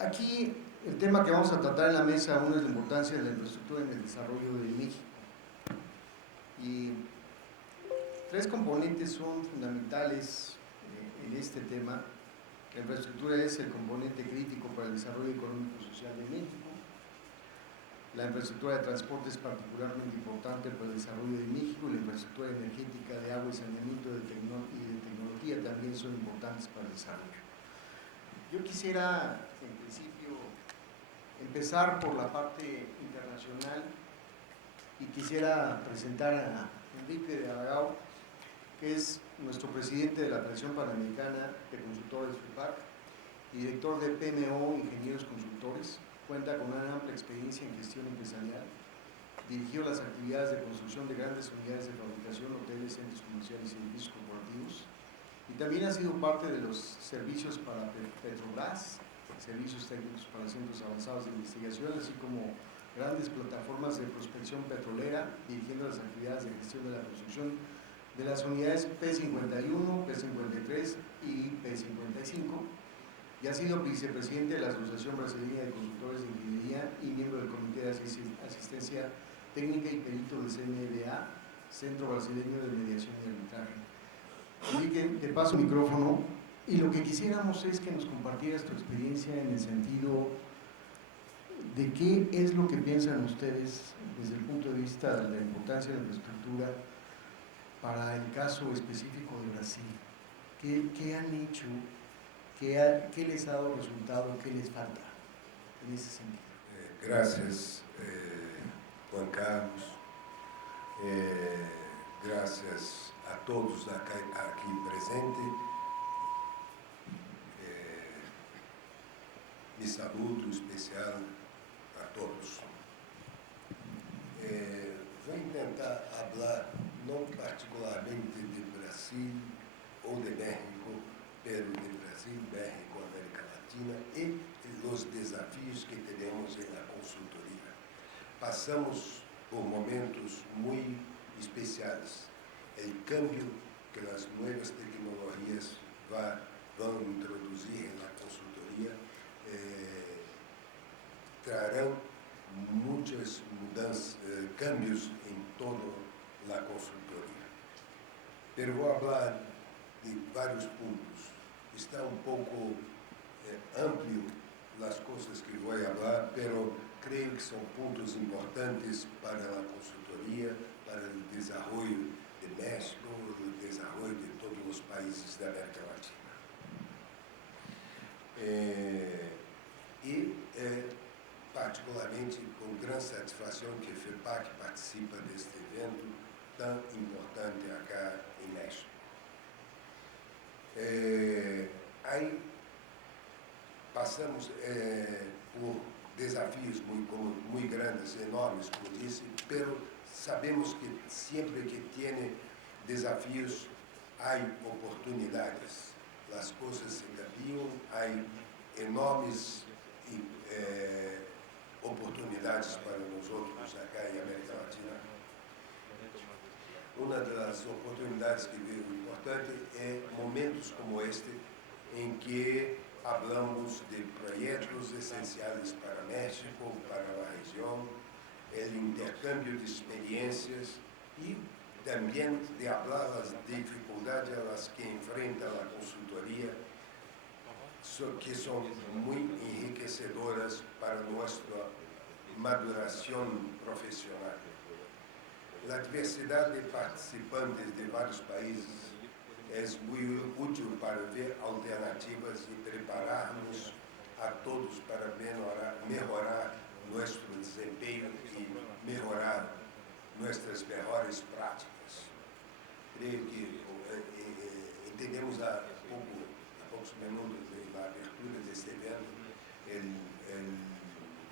Aquí el tema que vamos a tratar en la mesa, uno es la importancia de la infraestructura en el desarrollo de México. Y tres componentes son fundamentales en este tema. La infraestructura es el componente crítico para el desarrollo económico y social de México. La infraestructura de transporte es particularmente importante para el desarrollo de México, y la infraestructura energética de agua y saneamiento y de tecnología también son importantes para el desarrollo. Yo quisiera, en principio, empezar por la parte internacional y quisiera presentar a Enrique de Aragao, que es nuestro presidente de la Federación Panamericana de Consultores FEPAC, director de PMO Ingenieros Consultores. Cuenta con una amplia experiencia en gestión empresarial, dirigió las actividades de construcción de grandes unidades de fabricación, hoteles, centros comerciales y edificios corporativos, y también ha sido parte de los servicios para Petrobras, servicios técnicos para centros avanzados de investigación, así como grandes plataformas de prospección petrolera, dirigiendo las actividades de gestión de la construcción de las unidades P51, P53 y P55, y ha sido vicepresidente de la Asociación Brasileña de Consultores de Ingeniería y miembro del Comité de Asistencia Técnica y Perito del CNBA, Centro Brasileño de Mediación y Arbitraje. Así que te paso el micrófono, y lo que quisiéramos es que nos compartieras tu experiencia en el sentido de qué es lo que piensan ustedes desde el punto de vista de la importancia de la infraestructura para el caso específico de Brasil. ¿Qué han hecho? ¿Qué les ha dado resultado? ¿Qué les falta en ese sentido? Gracias, Juan Carlos. Gracias a todos aquí presentes. Mi saludo especial a todos. Vou intentar falar não particularmente de Brasil ou de México, pero de Brasil, México, América Latina e os desafios que temos na consultoria. Passamos por momentos muito especiais. O cambio que as novas tecnologias vão introduzir na consultoria trarão muitas mudanças, cambios em toda a consultoria. Pero vou falar de vários pontos. Está um pouco amplo as coisas que vou falar, pero creio que são pontos importantes para a consultoria, para o desenvolvimento de México, o desenvolvimento de todos os países da América Latina. Particularmente com grande satisfação que a FEPAC participa deste evento tão importante acá em México. Aí passamos por desafios muito grandes, enormes, como disse, pero sabemos que sempre que tem desafios há oportunidades. As coisas se cambiam, há enormes oportunidades para nós outros acá em América Latina. Uma das oportunidades que vejo importante é momentos como este, em que falamos de projetos essenciais para México, para a região, o intercâmbio de experiências e também de falar das dificuldades às que enfrenta a consultoria, que são muito enriquecedoras para nossa maduração profissional. A diversidade de participantes de vários países é muito útil para ver alternativas e prepararmos a todos para melhorar nosso desempenho e melhorar nossas melhores práticas. Creio que entendemos há poucos minutos da abertura deste evento,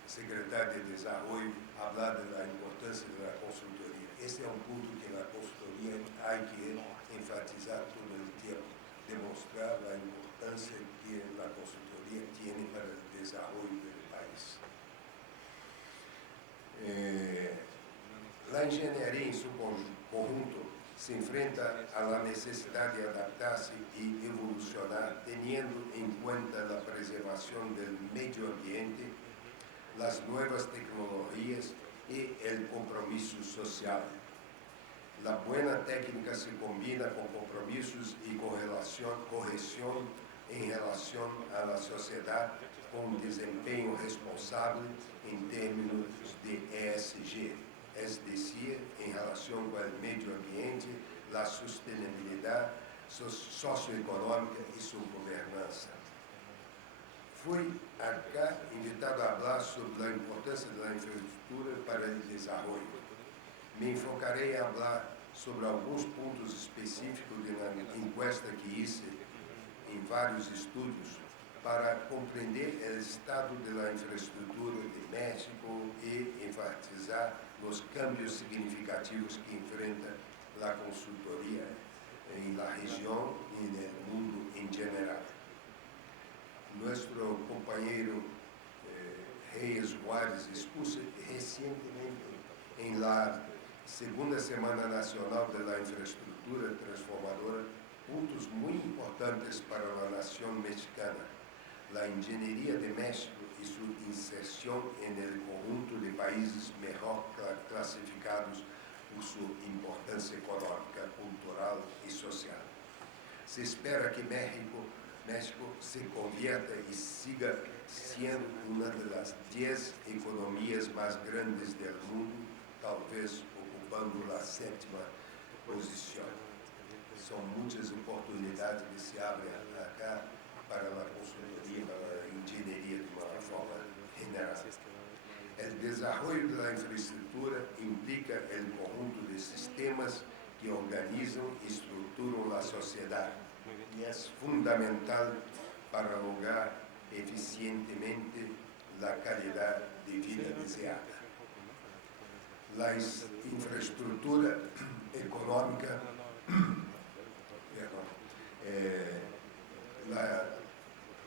o secretário de Desenvolvimento falar da importância da consultoria. Este é um ponto que na consultoria há que enfatizar todo o tempo, demonstrar a importância que a consultoria tem para o desenvolvimento do país. A engenharia em seu conjunto se enfrenta a la necesidad de adaptarse y evolucionar teniendo en cuenta la preservación del medio ambiente, las nuevas tecnologías y el compromiso social. La buena técnica se combina con compromisos y corrección en relación a la sociedad con un desempeño responsable en términos de ESG, es decir, en relación con el medio ambiente, la sostenibilidad socioeconómica y su gobernanza. Fui acá invitado a hablar sobre la importancia de la infraestructura para el desarrollo. Me enfocaré en hablar sobre algunos puntos específicos de la encuesta que hice en varios estudios para comprender el estado de la infraestructura de México y enfatizar los cambios significativos que enfrenta la consultoría en la región y en el mundo en general. Nuestro compañero Reyes Juárez expuso recientemente en la Segunda Semana Nacional de la Infraestructura Transformadora puntos muy importantes para la nación mexicana, la ingeniería de México y su inserción en el conjunto de países mejor clasificados por su importancia económica, cultural y social. Se espera que México se convierta y siga siendo una de las 10 economías más grandes del mundo, tal vez ocupando la 7ª posición. Son muchas oportunidades que se abren acá para la consultoría, para la ingeniería de una forma general. El desarrollo de la infraestructura implica el conjunto de sistemas que organizan y estructuran la sociedad y es fundamental para lograr eficientemente la calidad de vida deseada. La infraestructura económica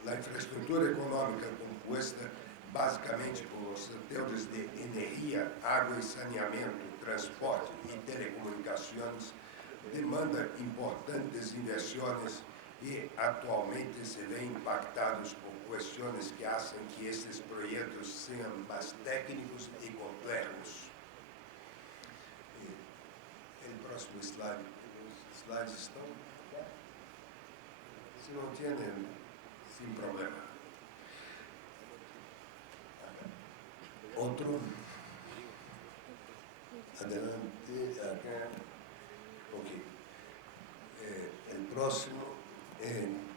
la infraestructura económica compuesta básicamente por los sectores de energía, agua y saneamiento, transporte y telecomunicaciones demanda importantes inversiones y actualmente se ven impactados por cuestiones que hacen que estos proyectos sean más técnicos y complejos. El próximo slide. Los slides están. Si no tienen, sin problema. Otro. Adelante, acá. Ok. El próximo.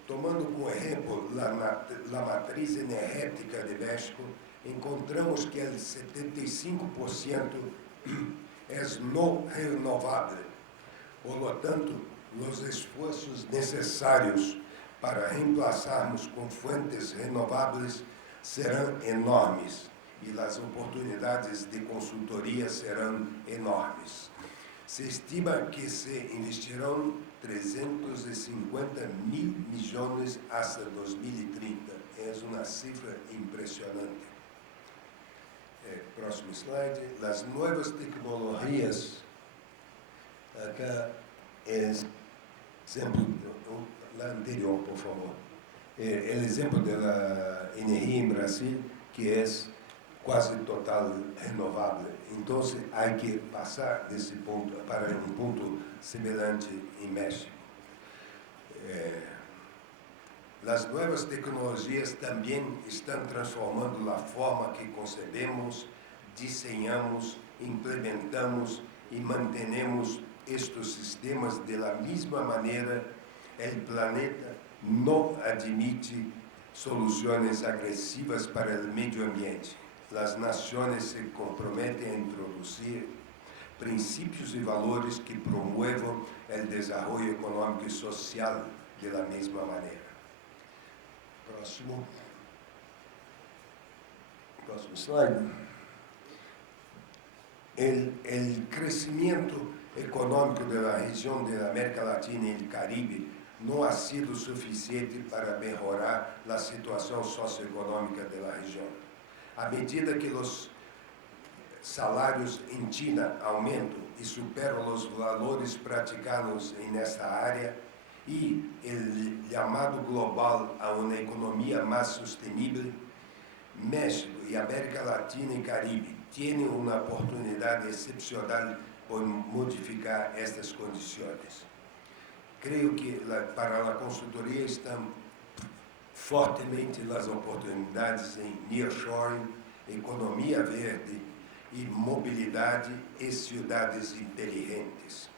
Tomando como ejemplo la matriz energética de México, encontramos que el 75% es no renovable. Por lo tanto, los esfuerzos necesarios para reemplazarnos con fuentes renovables serán enormes y las oportunidades de consultoría serán enormes. Se estima que se investirán 350 mil millones hasta 2030. Es una cifra impresionante. Próximo slide. Las nuevas tecnologías. Acá es ejemplo, la anterior, por favor. El ejemplo de la energía en Brasil, que es quase total renovable. Entonces, hay que pasar de ese punto para un punto semelhante en México. Las nuevas tecnologías también están transformando la forma que concebemos, diseñamos, implementamos y mantenemos estos sistemas. De la misma manera, el planeta no admite soluciones agresivas para el medio ambiente. Las naciones se comprometen a introducir principios y valores que promuevan el desarrollo económico y social de la misma manera. Próximo slide. El crecimiento económico de la región de América Latina y el Caribe no ha sido suficiente para mejorar la situación socioeconómica de la región. A medida que los Salarios en China aumentan y superan los valores praticados en esta área, y el llamado global a una economía más sostenible, México y América Latina y Caribe tienen una oportunidad excepcional por modificar estas condiciones. Creo que para la consultoría están fortemente las oportunidades en nearshoring, economía verde y mobilidad y ciudades inteligentes.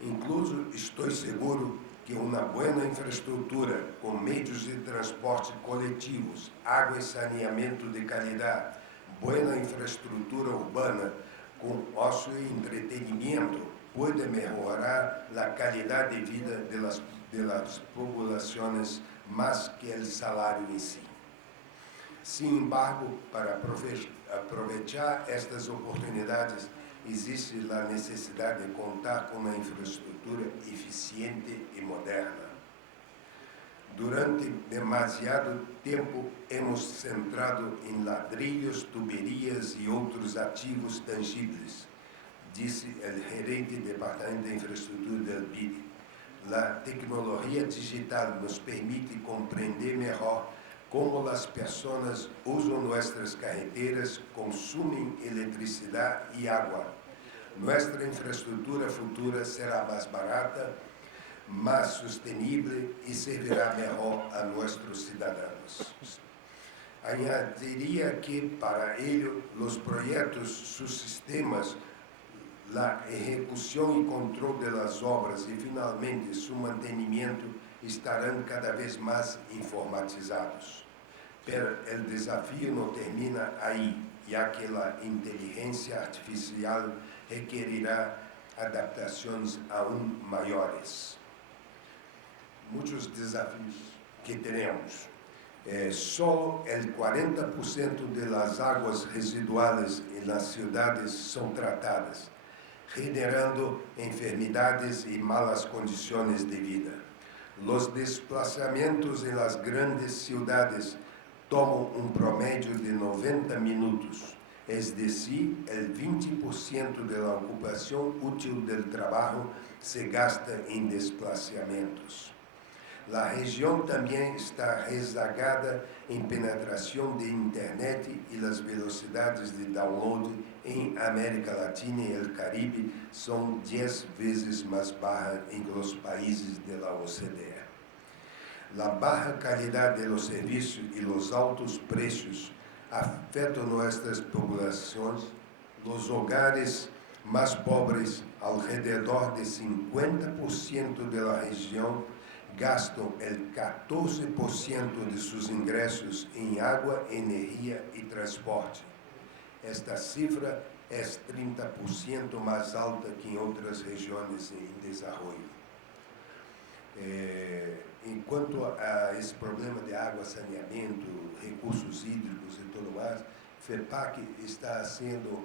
Incluso estoy seguro que una buena infraestructura con medios de transporte coletivos, agua y saneamiento de calidad, buena infraestructura urbana con ocio y entretenimiento puede mejorar la calidad de vida de las poblaciones más que el salario en sí. Sin embargo, para aprovechar estas oportunidades, existe la necesidad de contar con una infraestructura eficiente y moderna. Durante demasiado tiempo hemos centrado en ladrillos, tuberías y otros activos tangibles, dice el gerente del Departamento de Infraestructura del BID. La tecnología digital nos permite comprender mejor cómo las personas usan nuestras carreteras, consumen electricidad y agua. Nuestra infraestructura futura será más barata, más sostenible y servirá mejor a nuestros ciudadanos. Añadiría que para ello los proyectos, sus sistemas, la ejecución y control de las obras y finalmente su mantenimiento estarán cada vez más informatizados. Pero el desafío no termina ahí, ya que la inteligencia artificial requerirá adaptaciones aún mayores. Muchos desafíos que tenemos. Solo el 40% de las aguas residuales en las ciudades son tratadas, generando enfermedades y malas condiciones de vida. Los desplazamientos en las grandes ciudades toman un promedio de 90 minutos, es decir, el 20% de la ocupación útil del trabajo se gasta en desplazamientos. La región también está rezagada en penetración de Internet y las velocidades de download en América Latina y el Caribe son 10 veces más bajas en los países de la OCDE. La baja calidad de los servicios y los altos precios afectan nuestras poblaciones. Los hogares más pobres, alrededor del 50% de la región, gastam el 14% de sus ingresos en agua, energía y transporte. Esta cifra es 30% más alta que en otras regiones en desarrollo. En cuanto a ese problema de agua, saneamiento, recursos hídricos y todo más, FEPAC está haciendo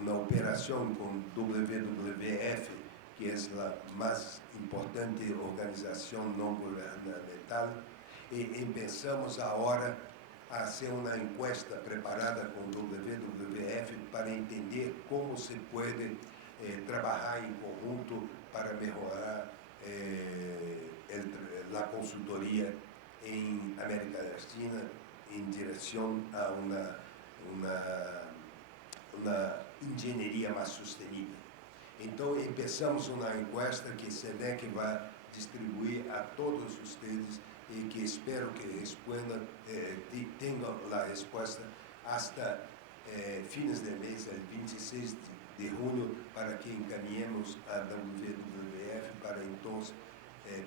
una operación con WWF, que es la más importante organización no gubernamental, y empezamos ahora a hacer una encuesta preparada con WWF para entender cómo se puede trabajar en conjunto para mejorar la consultoría en América Latina en dirección a una ingeniería más sostenible. Então, empezamos uma encuesta que SEDEC vai distribuir a todos ustedes e que espero que respondam, tenham a resposta hasta fines de mês, el 26 de junho, para que encaminhemos a WWF para então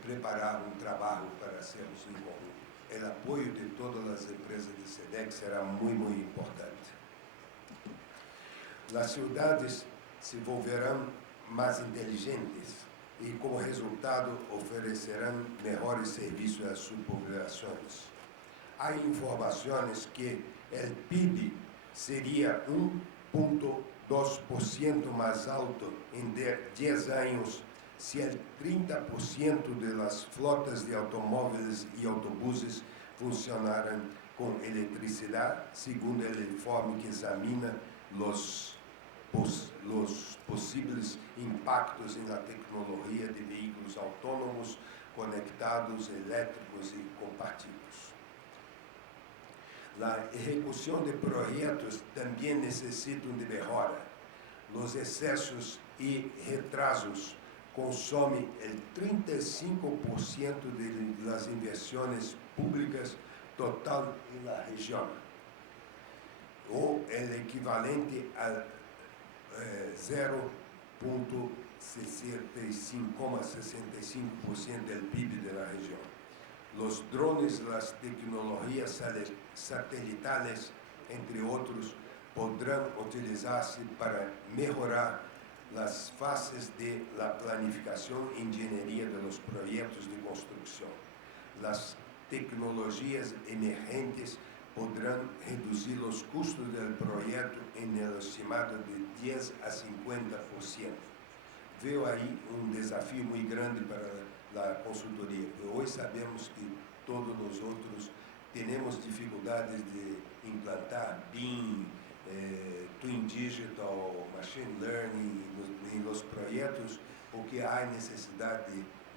preparar trabalho para hacermos em conjunto. O apoio de todas as empresas de SEDEC será muito importante. As cidades se volverão mais inteligentes e, como resultado, oferecerão melhores serviços às suas populações. Há informações que o PIB seria 1,2% mais alto em 10 anos se el 30% de las flotas de automóviles y autobuses funcionaran com eletricidade, segundo o informe que examina os possíveis impactos na tecnologia de veículos autônomos, conectados, elétricos e compartidos. A execução de projetos também necessita de melhora. Os excessos e retrasos consomem o 35% das inversões públicas total na região, ou o equivalente a 0,65% do PIB da região. Os drones, as tecnologias satelitais, entre outros, poderão utilizar-se para melhorar as fases de la planificação e engenharia dos projetos de construção. As tecnologias emergentes poderão reduzir os custos do projeto em estimado de 10 a 50%. Veio aí desafio muito grande para a consultoria. Hoje sabemos que todos nós outros temos dificuldades de implantar BIM, Twin Digital, Machine Learning nos projetos, porque há necessidade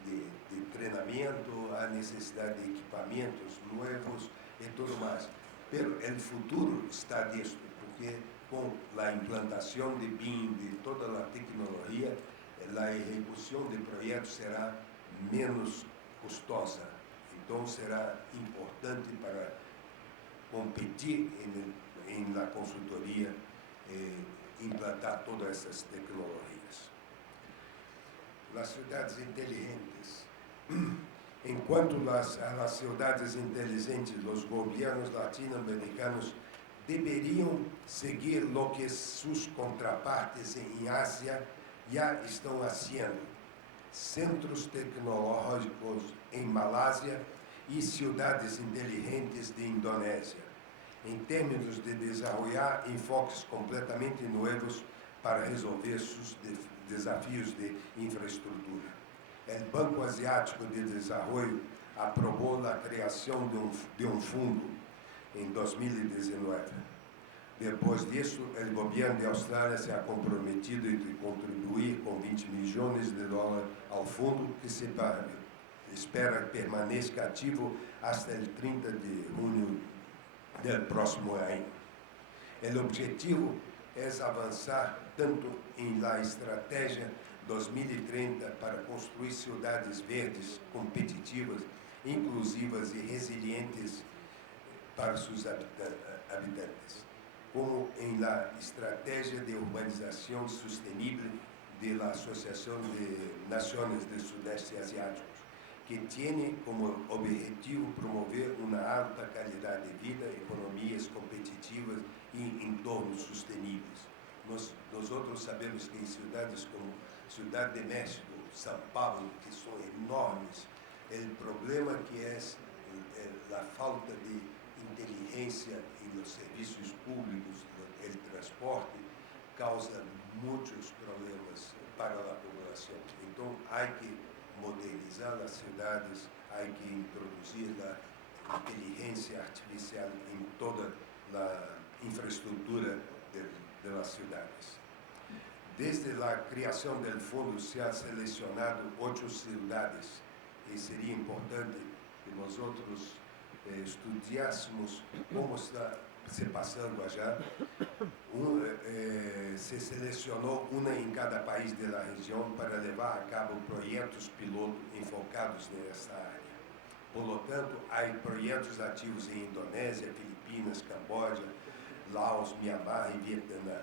de treinamento, há necessidade de equipamentos novos e tudo mais. Pero o futuro está nisto, porque com a implantação de BIM, de toda a tecnologia, a execução de projetos será menos custosa. Então, será importante para competir na consultoria implantar todas essas tecnologias. As cidades inteligentes. Enquanto as cidades inteligentes, os governos latino-americanos deveriam seguir o que suas contrapartes em Ásia já estão fazendo. Centros tecnológicos em Malásia e cidades inteligentes de Indonésia, em termos de desenvolver enfoques completamente novos para resolver seus desafios de infraestrutura. O Banco Asiático de Desenvolvimento aprovou a criação de um fundo em 2019. Depois disso, o governo de Austrália se ha comprometido em contribuir com 20 milhões de dólares ao fundo, que se espera que permaneça ativo até o 30 de junho do próximo ano. O objetivo é avançar tanto em la estratégia 2030 para construir cidades verdes, competitivas, inclusivas e resilientes para seus habitantes, como em la estratégia de urbanização sustentável da Associação de Nações do Sudeste Asiático, que tem como objetivo promover uma alta qualidade de vida, economias competitivas e entornos sustentáveis. Nós outros sabemos que em cidades como Ciudad de México, São Paulo, que são enormes, o problema que é a falta de inteligência nos serviços públicos, o transporte, causa muitos problemas para a população. Então, há que modernizar as cidades, há que introduzir a inteligência artificial em toda a infraestrutura das cidades. Desde a criação do fundo se ha selecionado 8 cidades e seria importante que nós outros estudássemos como está se passando já. Se selecionou uma em cada país da região para levar a cabo projetos piloto enfocados nessa área. Por lo tanto, há projetos ativos em Indonésia, Filipinas, Camboja, Laos, Mianmar e Vietnã.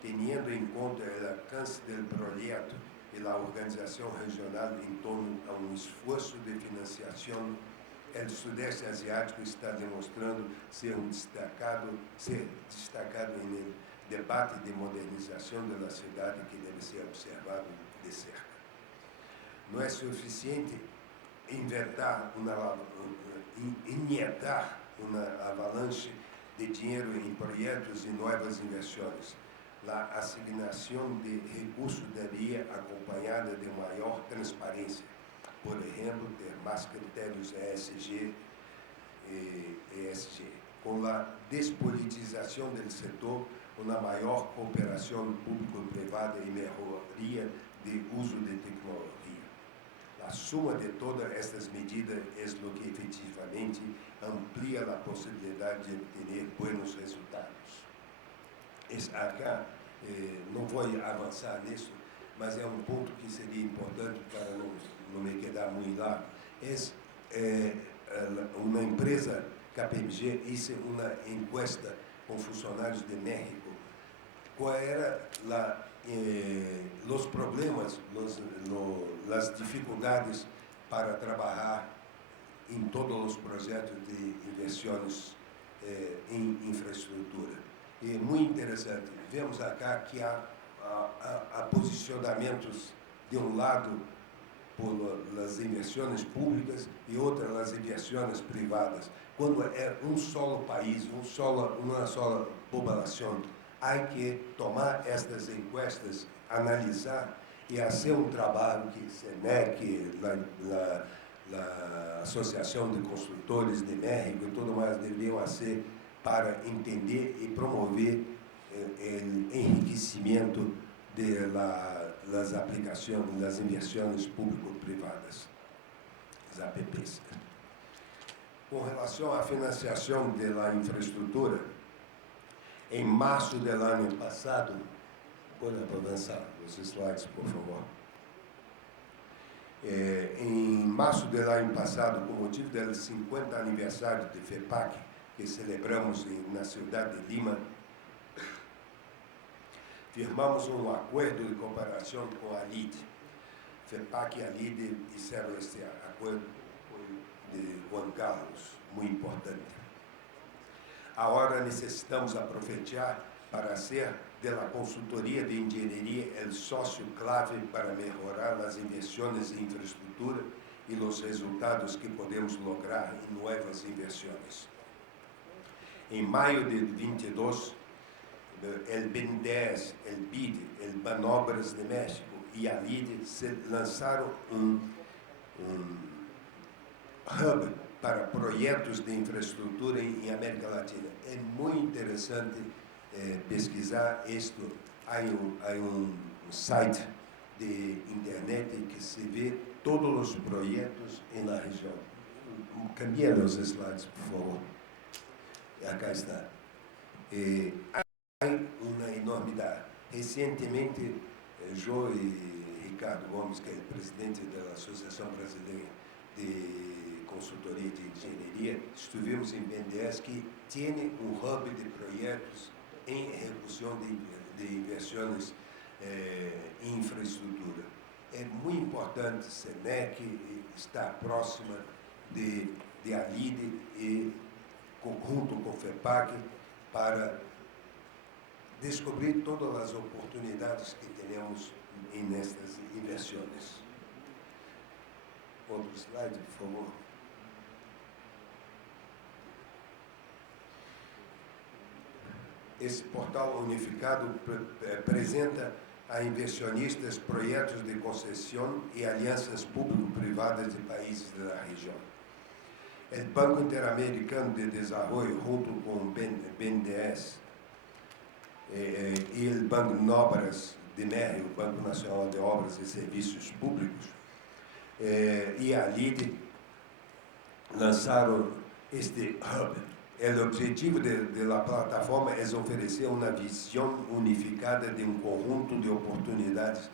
Tendo em conta o alcance do projeto e a organização regional em torno a esforço de financiação, o Sudeste Asiático está demonstrando ser destacado no debate de modernização da cidade que deve ser observado de cerca. Não é suficiente injetar uma avalanche de dinheiro em projetos e novas inversões. A assignação de recursos deveria acompanhada de maior transparência. Por exemplo, ter mais critérios ESG e ESG. com a despolitização do setor, uma maior cooperação público-privada e melhoria do uso de tecnologia. A suma de todas estas medidas é o que efetivamente amplia a possibilidade de ter bons resultados. Acá, não vou avançar nisso, mas é um ponto que seria importante para não me quedar muito largo. Uma empresa KPMG hizo uma encuesta com funcionários de México. Quais eram os problemas, as dificuldades para trabalhar em todos os projetos de inversões em infraestrutura? E muito interessante, vemos acá que há posicionamentos de um lado por as inversões públicas e outra as inversões privadas. Quando é um só país, uma só população, há que tomar estas encuestas, analisar e fazer um trabalho que SENEC, a Associação de Construtores de México e tudo mais deveriam fazer para entender e promover o enriquecimento das aplicações, das inversões público-privadas, as APPs. Com relação à financiação da infraestrutura, em março do ano passado, pode avançar os slides, por favor. Em março do ano passado, com motivo do 50 aniversário de FEPAC, que celebramos na cidade de Lima, firmamos um acordo de cooperação com a LID. FEPAC e a LID fizeram este acordo de Juan Carlos, muito importante. Agora necessitamos aproveitar para ser da consultoria de engenharia o sócio clave para melhorar as inversões em infraestrutura e os resultados que podemos lograr em novas inversões. Em maio de 22, o BNDES, o BID, o Banobras de México e a LID lançaram um hub para projetos de infraestrutura em América Latina. É muito interessante pesquisar isto. Há um site de internet que se vê todos os projetos na região. Cambia os slides, por favor. Acá está. Há uma enormidade. Recentemente, eu e Ricardo Gomes, que é o presidente da Associação Brasileira de Consultoria de Engenharia, estivemos em BNDES, que tem um hub de projetos em execução de inversões em infraestrutura. É muito importante SENEC estar próxima de ALIDE e conjunto com FEPAC para descobrir todas as oportunidades que temos nestas inversões. Outro slide, por favor. Esse portal unificado apresenta a inversionistas projetos de concessão e alianças público-privadas de países da região. O Banco Interamericano de Desenvolvimento, junto com o BNDES e o Banco Nobras de México, o Banco Nacional de Obras e Serviços Públicos, e a LID, lançaram este hub. O objetivo da plataforma é oferecer uma visão unificada de um conjunto de oportunidades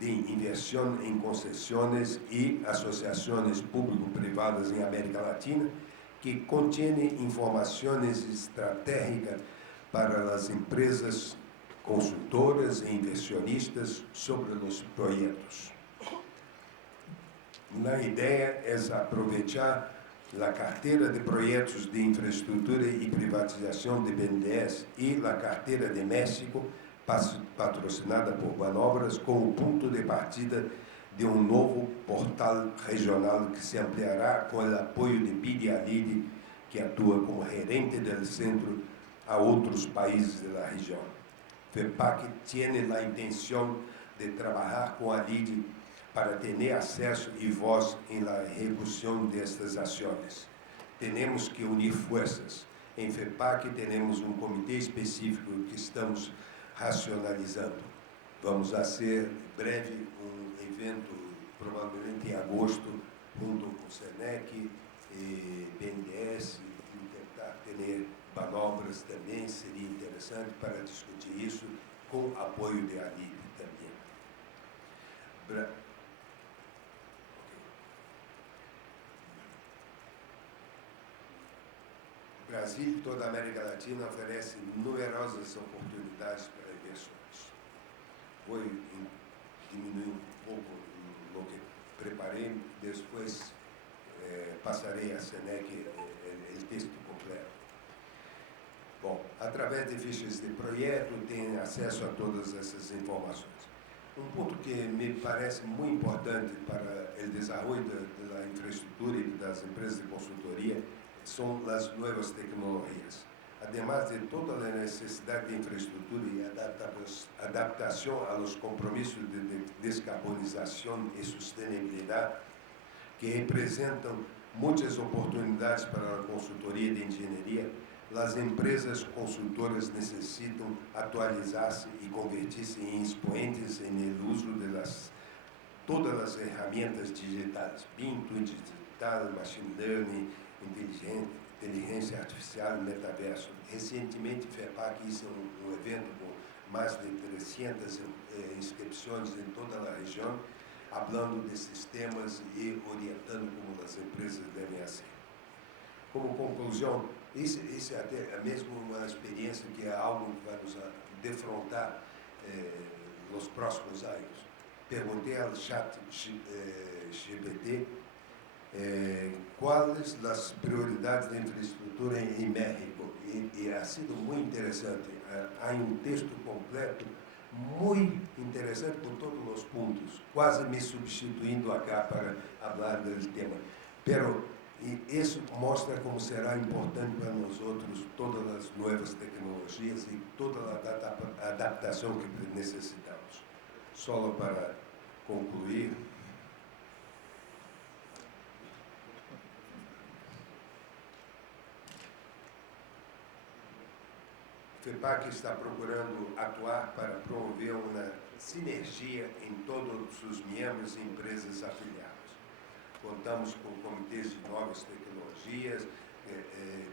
de inversão em concessões e associações público-privadas em América Latina, que contém informações estratégicas para as empresas consultoras e inversionistas sobre os projetos. A ideia é aproveitar a carteira de projetos de infraestrutura e privatização de BNDES e a carteira de México, patrocinada por Banobras, como ponto de partida de um novo portal regional que se ampliará com o apoio de BID e ALID, que atua como gerente do centro a outros países da região. FEPAC tem a intenção de trabalhar com a ALID para ter acesso e voz na execução destas ações. Temos que unir forças. Em FEPAC temos um comitê específico que estamos racionalizando. Vamos fazer breve um evento, provavelmente em agosto, junto com o SENEC e BNDES, e tentar ter manobras também, seria interessante para discutir isso com apoio de ALIB também. Brasil e toda a América Latina oferece numerosas oportunidades para inversões. Vou diminuir um pouco no que preparei, depois passarei a SENEC o texto completo. Bom, através de fichas de projeto, tem acesso a todas essas informações. Um ponto que me parece muito importante para o desenvolvimento da infraestrutura e das empresas de consultoria são as novas tecnologias. Además de toda a necessidade de infraestrutura e adaptação aos compromissos de descarbonização e sustentabilidade, que representam muitas oportunidades para a consultoria de engenharia, as empresas consultoras necessitam atualizar-se e convertir-se em expoentes no uso de todas as ferramentas digitais, BIM, digital, machine learning, inteligência artificial e metaverso. Recentemente, FEPAC hizo um evento com mais de 300 inscrições em toda a região, falando desses temas e orientando como as empresas devem fazer. Como conclusão, isso é até mesmo uma experiência que é algo que vai nos defrontar nos próximos anos. Perguntei ao chat GPT quais as prioridades da infraestrutura em México, e ha sido muito interessante. Há um texto completo muito interessante por todos os pontos, quase me substituindo acá para falar do tema. E isso mostra como será importante para nós outros todas as novas tecnologias e toda a adaptação que necessitamos. Só para concluir, FEPAC está procurando atuar para promover uma sinergia em todos os membros e empresas afiliadas. Contamos com comitês de novas tecnologias,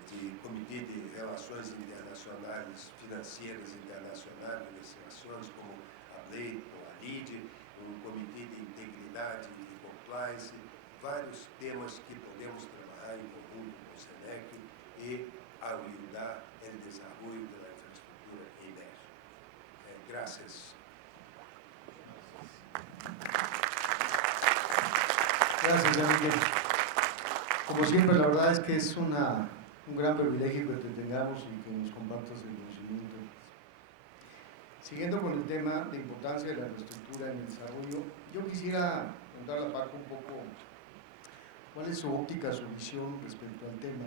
de comitê de relações internacionais, financeiras internacionais, negociações como a lei, ou a LID, um comitê de integridade e compliance, vários temas que podemos trabalhar em conjunto com o SENEC e ajudar o desenvolvimento da infraestrutura em México. Graças. Gracias, Enrique. Como siempre, la verdad es que es un gran privilegio que te tengamos y que nos compartas el conocimiento. Siguiendo con el tema de importancia de la infraestructura en el desarrollo, yo quisiera preguntarle a Paco un poco cuál es su óptica, su visión respecto al tema,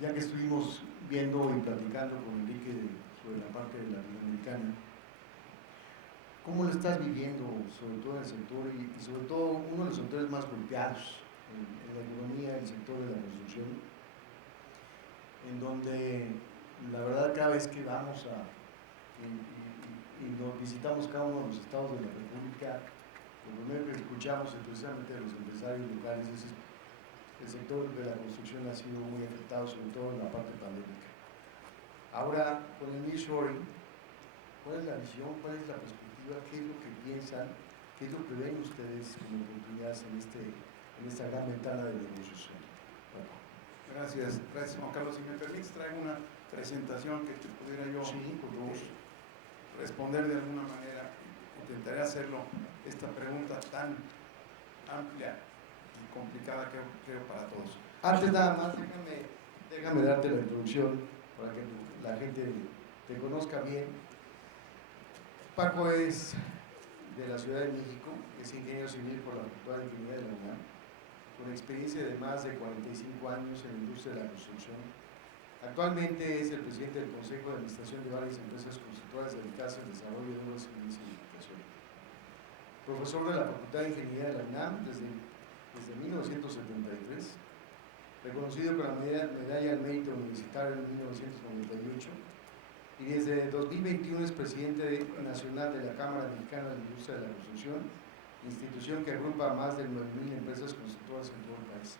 ya que estuvimos viendo y platicando con Enrique sobre la parte de latinoamericana. ¿Cómo lo estás viviendo, sobre todo en el sector y sobre todo uno de los sectores más golpeados en la economía, el sector de la construcción, en donde la verdad cada vez que vamos y nos visitamos cada uno de los estados de la República, lo primero que escuchamos precisamente de los empresarios locales es el sector de la construcción ha sido muy afectado, sobre todo en la parte pandémica. Ahora, con el nearshoring, ¿cuál es la visión, cuál es la perspectiva? ¿Qué es lo que piensan? ¿Qué es lo que ven ustedes como oportunidades en esta gran ventana de negociación? Bueno. Gracias, Juan Carlos. Si me permites, traigo una presentación que te pudiera yo responder de alguna manera. Intentaré hacerlo, esta pregunta tan amplia y complicada que creo para todos. Antes nada más, déjame darte la introducción para que la gente te conozca bien. Paco es de la Ciudad de México, es ingeniero civil por la Facultad de Ingeniería de la UNAM, con experiencia de más de 45 años en la industria de la construcción. Actualmente es el presidente del Consejo de Administración de varias empresas constructoras dedicadas al desarrollo de obras civiles y edificación. Profesor de la Facultad de Ingeniería de la UNAM desde 1973. reconocido con la medalla al mérito universitario en 1998, y desde 2021 es presidente nacional de la Cámara Mexicana de la Industria de la Construcción, institución que agrupa a más de 9,000 empresas constructoras en todo el país.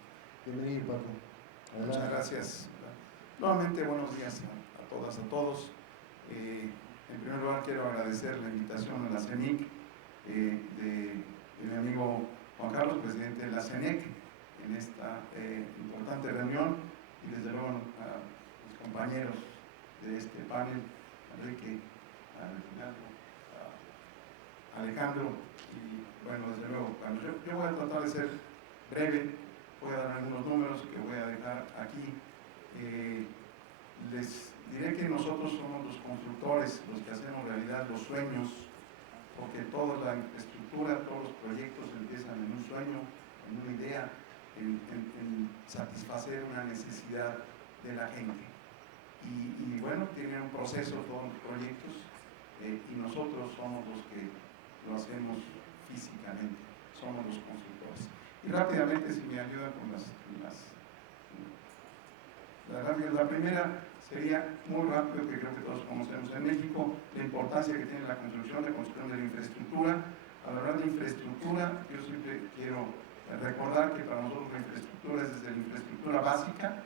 Bienvenido, Paco. Muchas gracias. Nuevamente, buenos días a todas, a todos. En primer lugar, quiero agradecer la invitación a la CENIC de mi amigo Juan Carlos, presidente de la CENEC, en esta importante reunión, y desde luego a los compañeros de este panel, Enrique, Alejandro, y bueno, desde luego, yo voy a tratar de ser breve, voy a dar algunos números que voy a dejar aquí. Les diré que nosotros somos los constructores, los que hacemos realidad los sueños, porque toda la infraestructura, todos los proyectos empiezan en un sueño, en una idea, en satisfacer una necesidad de la gente. Y bueno, tienen un proceso todos los proyectos, y nosotros somos los que lo hacemos físicamente, somos los constructores. Y rápidamente, si me ayudan con la primera sería muy rápido, que creo que todos conocemos en México, la importancia que tiene la construcción de la infraestructura. Al hablar de infraestructura, yo siempre quiero recordar que para nosotros la infraestructura es desde la infraestructura básica,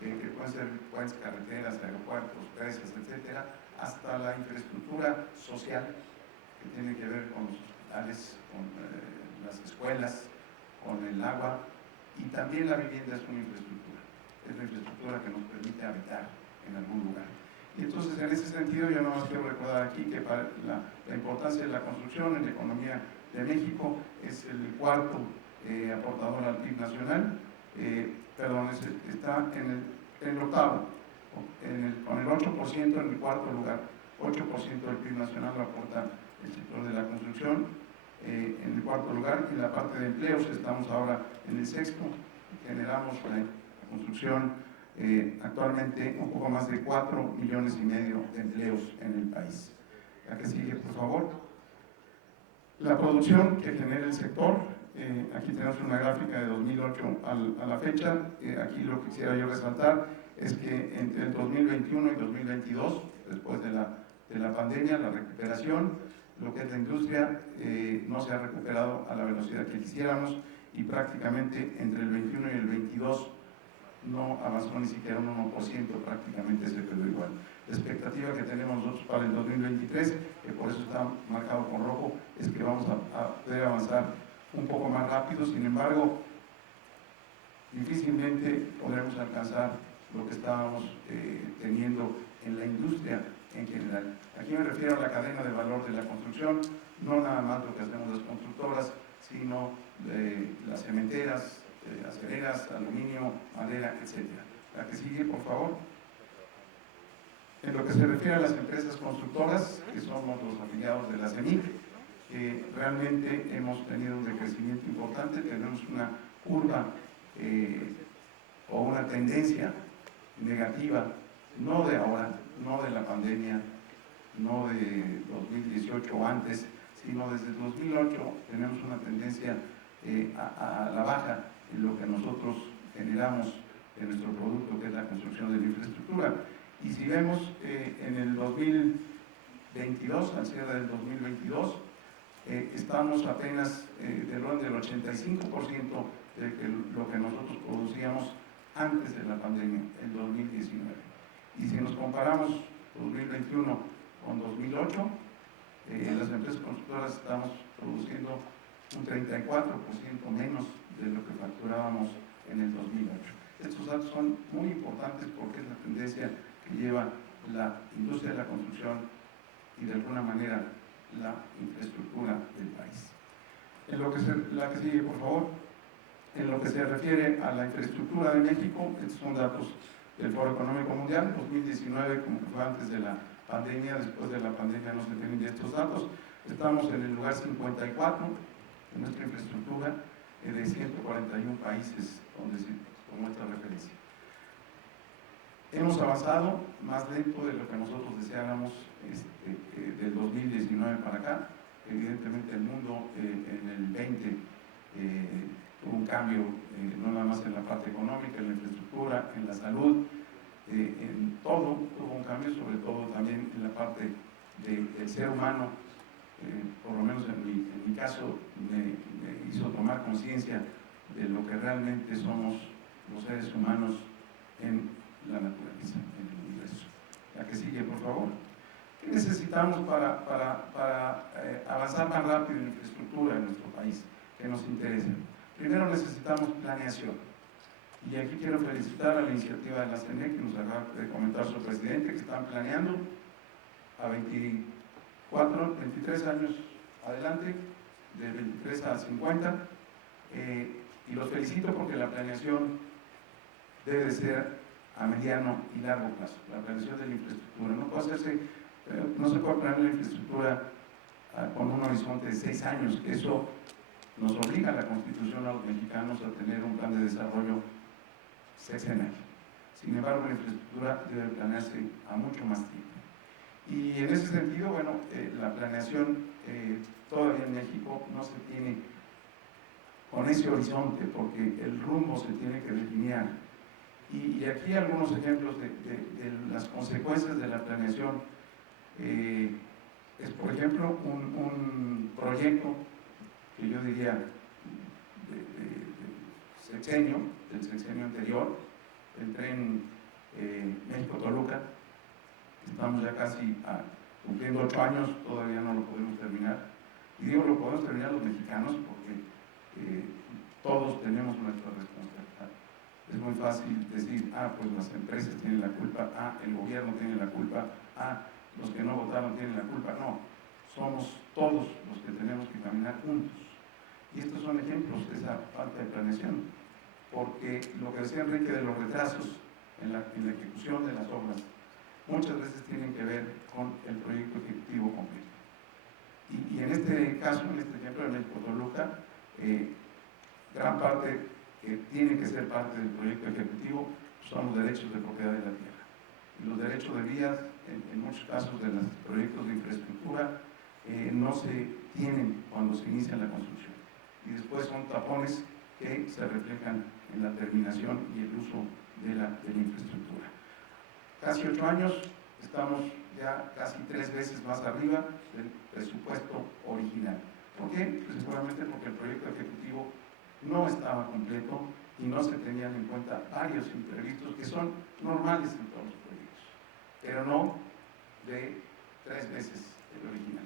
que pueden ser puentes, carreteras, aeropuertos, presas, etcétera, hasta la infraestructura social, que tiene que ver con los hospitales, con las escuelas, con el agua, y también la vivienda es una infraestructura, es la infraestructura que nos permite habitar en algún lugar. Y entonces, en ese sentido, yo nada más quiero recordar aquí que para la importancia de la construcción en la economía de México es el cuarto aportador al PIB nacional, está en el octavo, con el 8% en el cuarto lugar. 8% del PIB nacional lo aporta el sector de la construcción, en el cuarto lugar. En la parte de empleos estamos ahora en el sexto, generamos la construcción actualmente un poco más de 4,5 millones de empleos en el país. La que sigue, por favor. La producción que genera el sector, aquí tenemos una gráfica de 2008 a la fecha. Aquí lo que quisiera yo resaltar es que entre el 2021 y 2022, después de la pandemia, la recuperación, lo que es la industria no se ha recuperado a la velocidad que quisiéramos, y prácticamente entre el 21 y el 22 no avanzó ni siquiera un 1%, prácticamente se quedó igual. La expectativa que tenemos nosotros para el 2023, que por eso está marcado con rojo, es que vamos a poder avanzar un poco más rápido. Sin embargo, difícilmente podremos alcanzar lo que estábamos teniendo en la industria en general. Aquí me refiero a la cadena de valor de la construcción, no nada más lo que hacemos las constructoras, sino las cementeras, acereras, aluminio, madera, etc. La que sigue, por favor. En lo que se refiere a las empresas constructoras, que somos los afiliados de la CENIC, realmente hemos tenido un decrecimiento importante, tenemos una curva o una tendencia negativa, no de ahora, no de la pandemia, no de 2018 o antes, sino desde 2008 tenemos una tendencia a la baja en lo que nosotros generamos en nuestro producto, que es la construcción de la infraestructura. Y si vemos en el 2022, al cierre del 2022, estamos apenas del orden del 85% de lo que nosotros producíamos antes de la pandemia, en 2019. Y si nos comparamos 2021 con 2008, las empresas constructoras estamos produciendo un 34% menos de lo que facturábamos en el 2008. Estos datos son muy importantes porque es la tendencia que lleva la industria de la construcción y de alguna manera la infraestructura del país. La que sigue, por favor. En lo que se refiere a la infraestructura de México, estos son datos del Foro Económico Mundial, 2019, como que fue antes de la pandemia. Después de la pandemia no se tienen ya estos datos. Estamos en el lugar 54 de nuestra infraestructura, de 141 países donde se tomó esta referencia. Hemos avanzado más lento de lo que nosotros deseáramos del 2019 para acá. Evidentemente el mundo en el 20 hubo un cambio no nada más en la parte económica, en la infraestructura, en la salud, en todo hubo un cambio, sobre todo también en la parte del ser humano. Por lo menos en mi caso me hizo tomar conciencia de lo que realmente somos los seres humanos en la naturaleza, en el universo. La que sigue, por favor. ¿Qué necesitamos para avanzar más rápido en infraestructura en nuestro país que nos interesa? Primero necesitamos planeación. Y aquí quiero felicitar a la iniciativa de la CNE, que nos acaba de comentar su presidente, que están planeando a 23 años adelante, de 23 a 50, y los felicito porque la planeación debe de ser a mediano y largo plazo, la planeación de la infraestructura. No se puede planear la infraestructura con un horizonte de 6 años, eso nos obliga a la Constitución a los mexicanos a tener un plan de desarrollo sexenal. Sin embargo, la infraestructura debe planearse a mucho más tiempo. Y en ese sentido, bueno, la planeación todavía en México no se tiene con ese horizonte, porque el rumbo se tiene que delinear. Y aquí algunos ejemplos de las consecuencias de la planeación. Es, por ejemplo, un proyecto que yo diría del sexenio anterior, el tren México-Toluca. Estamos ya casi cumpliendo 8 años, todavía no lo podemos terminar. Y digo, lo podemos terminar los mexicanos porque todos tenemos nuestra responsabilidad. Es muy fácil decir, pues las empresas tienen la culpa, el gobierno tiene la culpa, los que no votaron tienen la culpa. No, somos todos los que tenemos que caminar juntos. Y estos son ejemplos de esa falta de planeación, porque lo que decía Enrique de los retrasos en la ejecución de las obras, muchas veces tienen que ver con el proyecto ejecutivo completo. Y en este caso, en este ejemplo de México-Toluca, gran parte que tiene que ser parte del proyecto ejecutivo son los derechos de propiedad de la tierra. Y los derechos de vías, en muchos casos de los proyectos de infraestructura, no se tienen cuando se inicia la construcción. Y después son tapones que se reflejan en la terminación y el uso de la infraestructura. Casi 8 años, estamos ya casi 3 veces más arriba del presupuesto original. ¿Por qué? Pues seguramente porque el proyecto ejecutivo no estaba completo y no se tenían en cuenta varios imprevistos que son normales en todos los proyectos, pero no de 3 veces el original.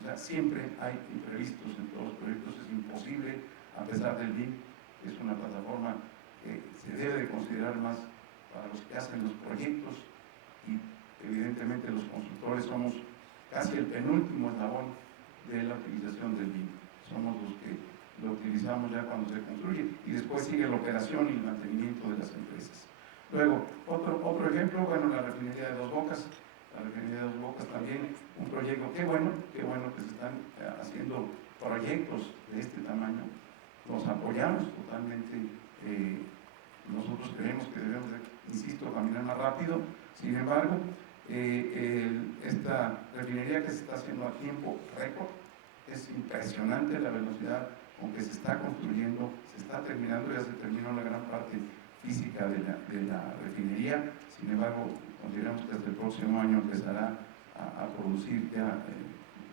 O sea, siempre hay imprevistos en todos los proyectos, es imposible, a pesar del BIM, que es una plataforma que se debe de considerar más para los que hacen los proyectos, y evidentemente los constructores somos casi el penúltimo eslabón de la utilización del BIM. Somos los que lo utilizamos ya cuando se construye, y después sigue la operación y el mantenimiento de las empresas. Luego, otro ejemplo, bueno, la refinería de Dos Bocas. La refinería de Dos Bocas también, un proyecto, qué bueno que se están haciendo proyectos de este tamaño. Los apoyamos totalmente. Nosotros creemos que debemos, insisto, caminar más rápido. Sin embargo, esta refinería que se está haciendo a tiempo récord, es impresionante la velocidad con que se está construyendo, se está terminando, ya se terminó la gran parte física de la refinería. Sin embargo, consideramos que hasta el próximo año empezará a producir ya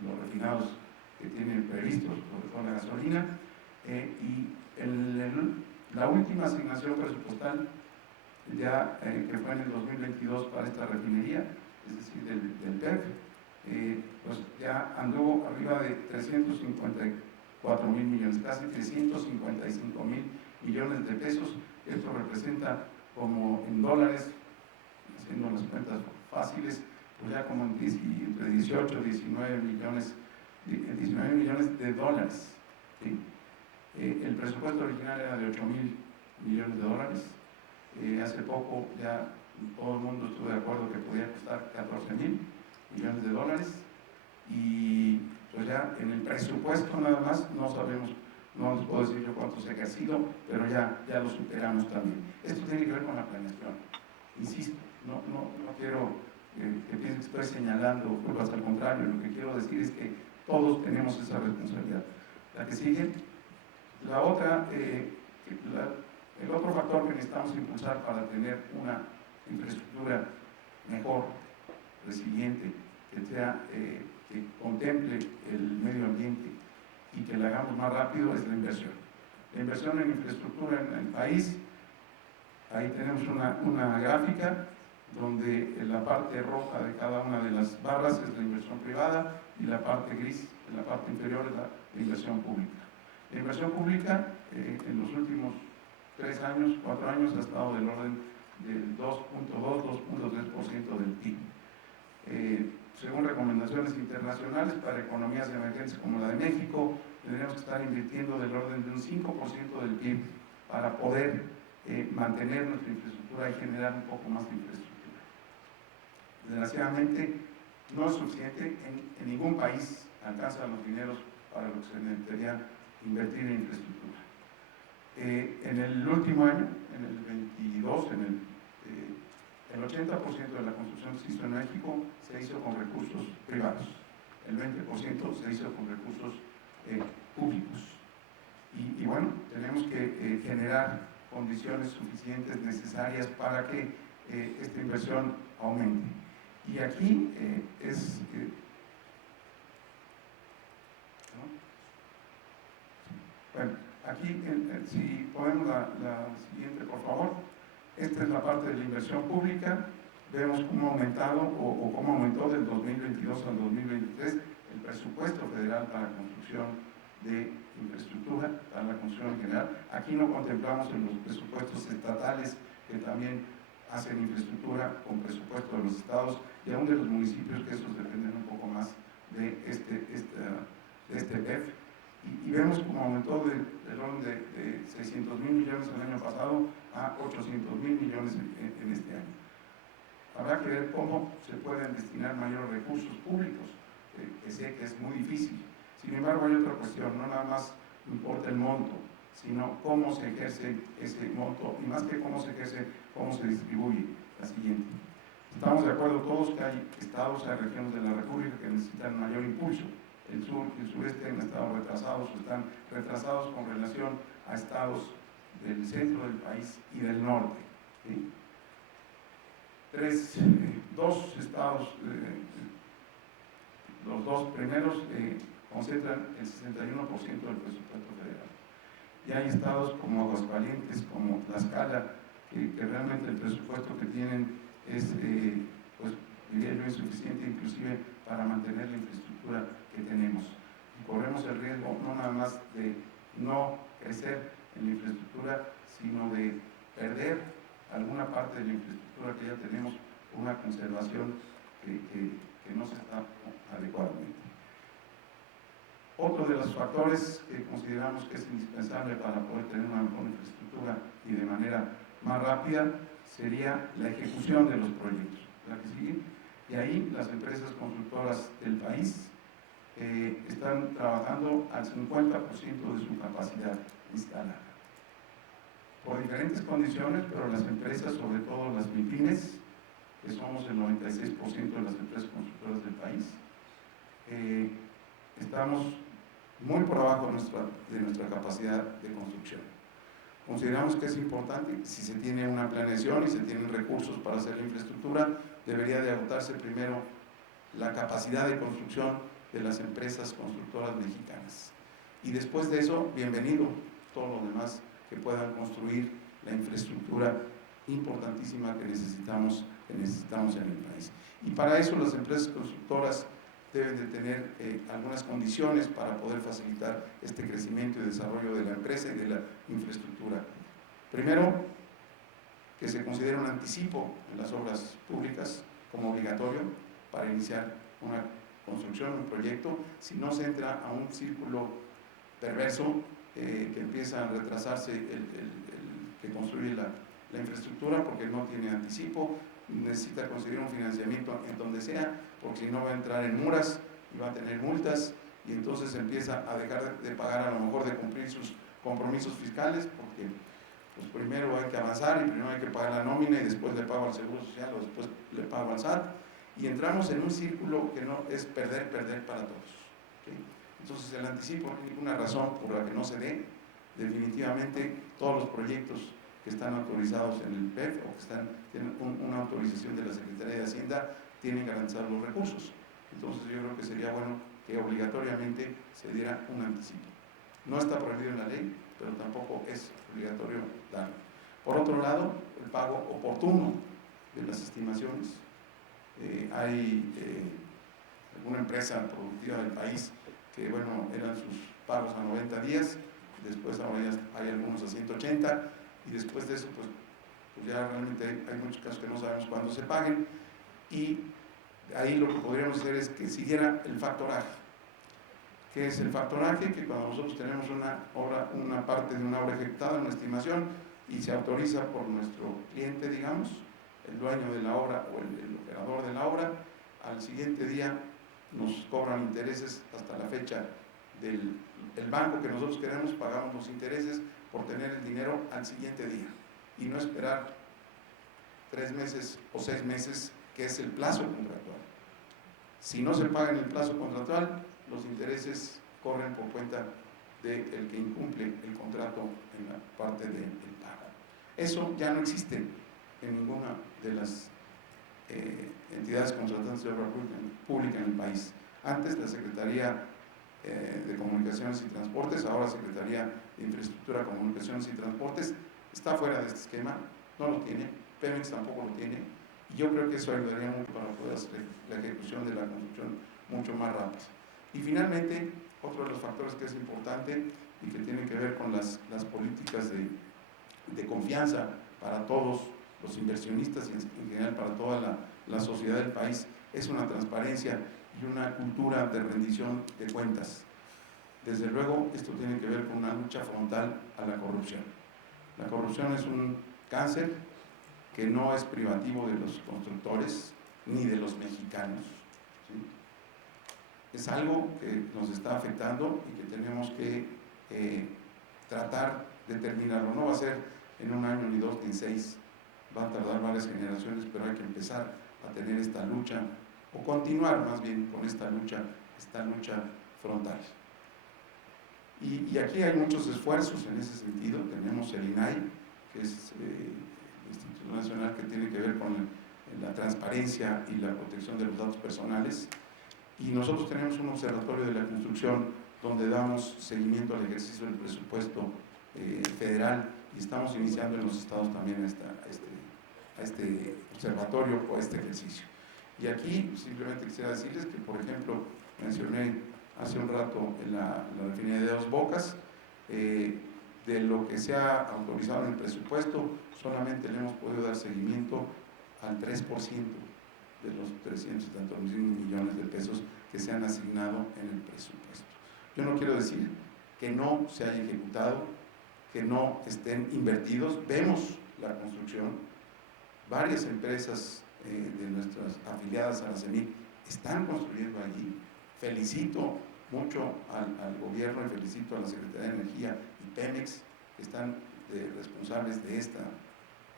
los refinados que tienen previstos, sobre todo la gasolina. Y la última asignación presupuestal, ya que fue en el 2022 para esta refinería, es decir, del PEF, pues ya anduvo arriba de 354,000 millones, casi 355,000 millones de pesos. Esto representa como en dólares, haciendo las cuentas fáciles, pues ya como entre 18 y 19 millones de dólares. ¿Sí? El presupuesto original era de 8,000 millones de dólares. Hace poco ya todo el mundo estuvo de acuerdo que podía costar 14,000 millones de dólares, y pues ya en el presupuesto nada más no sabemos, no les puedo decir yo cuánto sé que ha sido, pero ya lo superamos también. Esto tiene que ver con la planeación. Insisto, no quiero que piensen que estoy señalando culpas, al contrario, lo que quiero decir es que todos tenemos esa responsabilidad. La que sigue, la otra, El otro factor que necesitamos impulsar para tener una infraestructura mejor, resiliente, que contemple el medio ambiente y que la hagamos más rápido es la inversión. La inversión en infraestructura en el país, ahí tenemos una gráfica donde en la parte roja de cada una de las barras es la inversión privada y la parte gris, en la parte inferior, es la inversión pública. La inversión pública en los últimos 3 años, 4 años, ha estado del orden del 2.2-2.3% del PIB. Según recomendaciones internacionales para economías emergentes como la de México, tendríamos que estar invirtiendo del orden de un 5% del PIB para poder mantener nuestra infraestructura y generar un poco más de infraestructura. Desgraciadamente, no es suficiente, en ningún país alcanzan los dineros para lo que se necesitaría invertir en infraestructura. En el último año, en el 22, el 80% de la construcción que se hizo en México se hizo con recursos privados, el 20% se hizo con recursos públicos. Y bueno, tenemos que generar condiciones suficientes, necesarias para que esta inversión aumente. Y aquí bueno, aquí, si podemos la siguiente, por favor. Esta es la parte de la inversión pública. Vemos cómo ha aumentado o cómo aumentó del 2022 al 2023 el presupuesto federal para la construcción de infraestructura, para la construcción en general. Aquí no contemplamos en los presupuestos estatales que también hacen infraestructura con presupuesto de los estados y aún de los municipios, que esos dependen un poco más de este PEF. Y vemos cómo aumentó del orden de 600,000 millones el año pasado a 800,000 millones en este año. Habrá que ver cómo se pueden destinar mayores recursos públicos, que sé que es muy difícil. Sin embargo, hay otra cuestión, no nada más importa el monto, sino cómo se ejerce ese monto, y más que cómo se ejerce, cómo se distribuye. La siguiente. Estamos de acuerdo todos que hay estados, hay regiones de la República que necesitan mayor impulso. El sur y el sureste han estado retrasados, o están retrasados con relación a estados del centro del país y del norte. ¿Sí? Dos estados, los dos primeros concentran el 61% del presupuesto federal. Y hay estados como Aguascalientes, como Tlaxcala, que realmente el presupuesto que tienen es, pues, diría yo, insuficiente inclusive para mantener la infraestructura que tenemos. Y corremos el riesgo no nada más de no crecer en la infraestructura, sino de perder alguna parte de la infraestructura que ya tenemos, una conservación que no se está adecuadamente. Otro de los factores que consideramos que es indispensable para poder tener una mejor infraestructura y de manera más rápida sería la ejecución de los proyectos. ¿La que sigue? Y ahí las empresas constructoras del país están trabajando al 50% de su capacidad instalada. Por diferentes condiciones, pero las empresas, sobre todo las MIPYMES, que somos el 96% de las empresas constructoras del país, estamos muy por abajo de nuestra capacidad de construcción. Consideramos que es importante, si se tiene una planeación y se tienen recursos para hacer la infraestructura, debería de agotarse primero la capacidad de construcción de las empresas constructoras mexicanas. Y después de eso, bienvenido todo lo demás que puedan construir la infraestructura importantísima que necesitamos en el país. Y para eso las empresas constructoras deben de tener algunas condiciones para poder facilitar este crecimiento y desarrollo de la empresa y de la infraestructura. Primero, que se considere un anticipo en las obras públicas como obligatorio para iniciar una construcción, un proyecto. Si no se entra a un círculo perverso que empieza a retrasarse el que construye la infraestructura porque no tiene anticipo, necesita conseguir un financiamiento en donde sea, porque si no va a entrar en muras y va a tener multas y entonces empieza a dejar de pagar, a lo mejor de cumplir sus compromisos fiscales, porque pues primero hay que avanzar y primero hay que pagar la nómina y después le pago al Seguro Social o después le pago al SAT y entramos en un círculo que no es perder para todos. ¿Okay? Entonces el anticipo no hay ninguna razón por la que no se dé definitivamente todos los proyectos que están autorizados en el PEF o que tienen una autorización de la Secretaría de Hacienda tienen garantizados los recursos. Entonces yo creo que sería bueno que obligatoriamente se diera un anticipo. No está prohibido en la ley, pero tampoco es obligatorio darlo. Por otro lado, el pago oportuno de las estimaciones. Hay alguna empresa productiva del país que, bueno, eran sus pagos a 90 días, después ahora ya hay algunos a 180, y después de eso, pues ya realmente hay muchos casos que no sabemos cuándo se paguen, y ahí lo que podríamos hacer es que siguiera el factoraje. ¿Qué es el factoraje? Que cuando nosotros tenemos una parte de una obra ejecutada, una estimación, y se autoriza por nuestro cliente, digamos, el dueño de la obra o el operador de la obra, al siguiente día nos cobran intereses hasta la fecha del banco que nosotros queremos, pagamos los intereses por tener el dinero al siguiente día y no esperar 3 meses o 6 meses, que es el plazo contractual. Si no se paga en el plazo contractual, los intereses corren por cuenta del que incumple el contrato en la parte del pago. Eso ya no existe en ninguna de las entidades contratantes de obra pública en el país. Antes la Secretaría de Comunicaciones y Transportes, ahora Secretaría de Infraestructura, Comunicaciones y Transportes, está fuera de este esquema, no lo tiene, Pemex tampoco lo tiene, y yo creo que eso ayudaría mucho para poder hacer la ejecución de la construcción mucho más rápida. Y finalmente, otro de los factores que es importante y que tiene que ver con las políticas de confianza para todos los inversionistas y en general para toda la sociedad del país, es una transparencia y una cultura de rendición de cuentas. Desde luego, esto tiene que ver con una lucha frontal a la corrupción. La corrupción es un cáncer que no es privativo de los constructores ni de los mexicanos, ¿sí? Es algo que nos está afectando y que tenemos que tratar de terminarlo. No va a ser en 1 año, ni 2, ni 6, va a tardar varias generaciones, pero hay que empezar a tener esta lucha, o continuar más bien con esta lucha frontal. Y aquí hay muchos esfuerzos en ese sentido. Tenemos el INAI, que es el Instituto Nacional que tiene que ver con la transparencia y la protección de los datos personales, y nosotros tenemos un observatorio de la construcción donde damos seguimiento al ejercicio del presupuesto federal, y estamos iniciando en los estados también a este observatorio o a este ejercicio. Y aquí simplemente quisiera decirles que, por ejemplo, mencioné hace un rato en la refinería de Dos Bocas, de lo que se ha autorizado en el presupuesto, solamente le hemos podido dar seguimiento al 3% de los 300 y tantos millones de pesos que se han asignado en el presupuesto. Yo no quiero decir que no se haya ejecutado, que no estén invertidos. Vemos la construcción, varias empresas de nuestras afiliadas a la CEMIC están construyendo allí. Felicito mucho al gobierno y felicito a la Secretaría de Energía y Pemex, que están responsables de este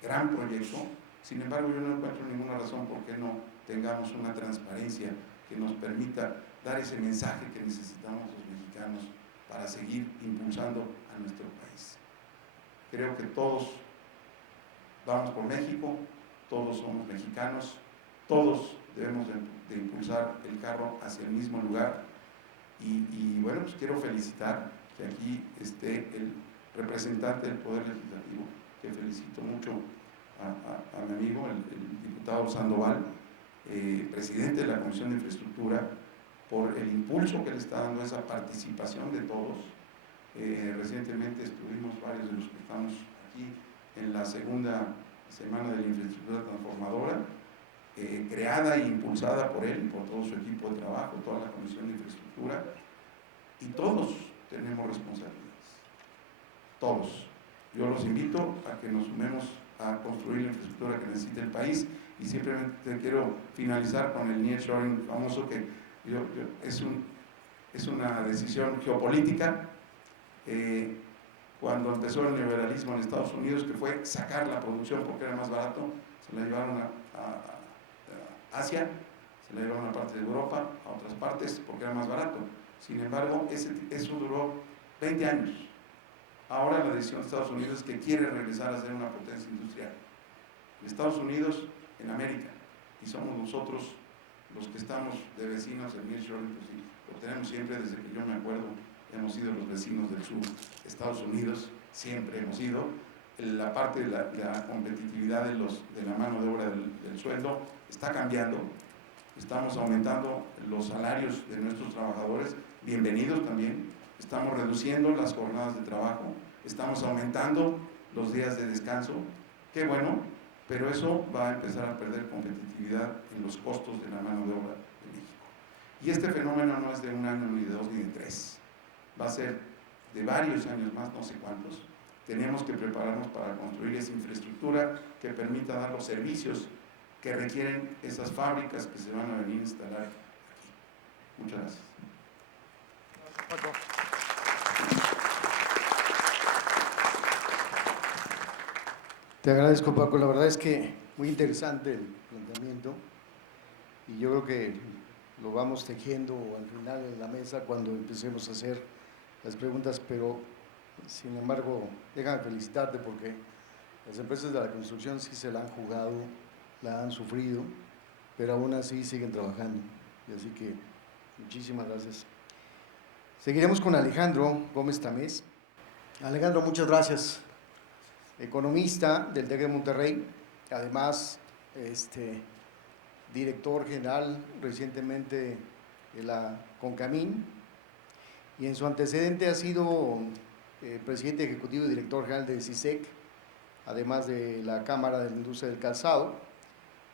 gran proyecto. Sin embargo, yo no encuentro ninguna razón por qué no tengamos una transparencia que nos permita dar ese mensaje que necesitamos los mexicanos para seguir impulsando a nuestro país. Creo que todos vamos por México, todos somos mexicanos, todos debemos de impulsar el carro hacia el mismo lugar, y bueno, pues quiero felicitar que aquí esté el representante del Poder Legislativo, que felicito mucho a mi amigo, el diputado Sandoval, presidente de la Comisión de Infraestructura, por el impulso que le está dando a esa participación de todos. Recientemente estuvimos varios de los que estamos aquí en la segunda semana de la infraestructura transformadora, creada e impulsada por él y por todo su equipo de trabajo, toda la Comisión de Infraestructura, y todos tenemos responsabilidades, todos. Yo los invito a que nos sumemos a construir la infraestructura que necesita el país, y simplemente quiero finalizar con el nearshoring famoso, que es una decisión geopolítica. Cuando empezó el neoliberalismo en Estados Unidos, que fue sacar la producción porque era más barato, se la llevaron a Asia, se la llevaron a parte de Europa, a otras partes, porque era más barato. Sin embargo, eso duró 20 años, Ahora la decisión de Estados Unidos es que quiere regresar a ser una potencia industrial. Estados Unidos en América, y somos nosotros los que estamos de vecinos en nearshoring, pues sí, lo tenemos siempre desde que yo me acuerdo, hemos sido los vecinos del sur, Estados Unidos, siempre hemos sido. La parte de la competitividad de la mano de obra del sueldo está cambiando, estamos aumentando los salarios de nuestros trabajadores, bienvenidos también, estamos reduciendo las jornadas de trabajo, estamos aumentando los días de descanso, qué bueno, pero eso va a empezar a perder competitividad en los costos de la mano de obra de México. Y este fenómeno no es de un año, ni de dos, ni de tres, va a ser de varios años más, no sé cuántos. Tenemos que prepararnos para construir esa infraestructura que permita dar los servicios que requieren esas fábricas que se van a venir a instalar aquí. Muchas gracias. Te agradezco, Paco. La verdad es que muy interesante el planteamiento y yo creo que lo vamos tejiendo al final de la mesa cuando empecemos a hacer las preguntas, pero sin embargo, déjame felicitarte porque las empresas de la construcción sí se la han jugado, la han sufrido, pero aún así siguen trabajando. Y así que muchísimas gracias. Seguiremos con Alejandro Gómez Tamés. Alejandro, muchas gracias. Economista del TEC de Monterrey, además director general recientemente de la CONCAMIN, y en su antecedente ha sido presidente ejecutivo y director general de CISEC, además de la Cámara de la Industria del Calzado,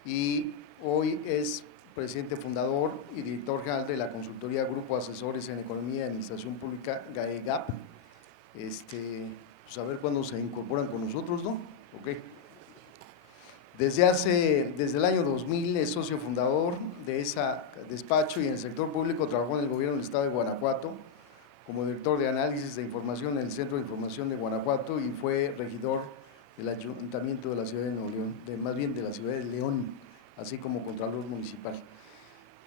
y hoy es presidente fundador y director general de la consultoría Grupo Asesores en Economía y Administración Pública, GAEGAP. Pues a ver cuándo se incorporan con nosotros, ¿no? Ok. Desde el año 2000 es socio fundador de ese despacho y en el sector público trabajó en el gobierno del estado de Guanajuato como director de análisis de información en el Centro de Información de Guanajuato y fue regidor del Ayuntamiento de la Ciudad de Nuevo León, más bien de la Ciudad de León, así como contralor municipal.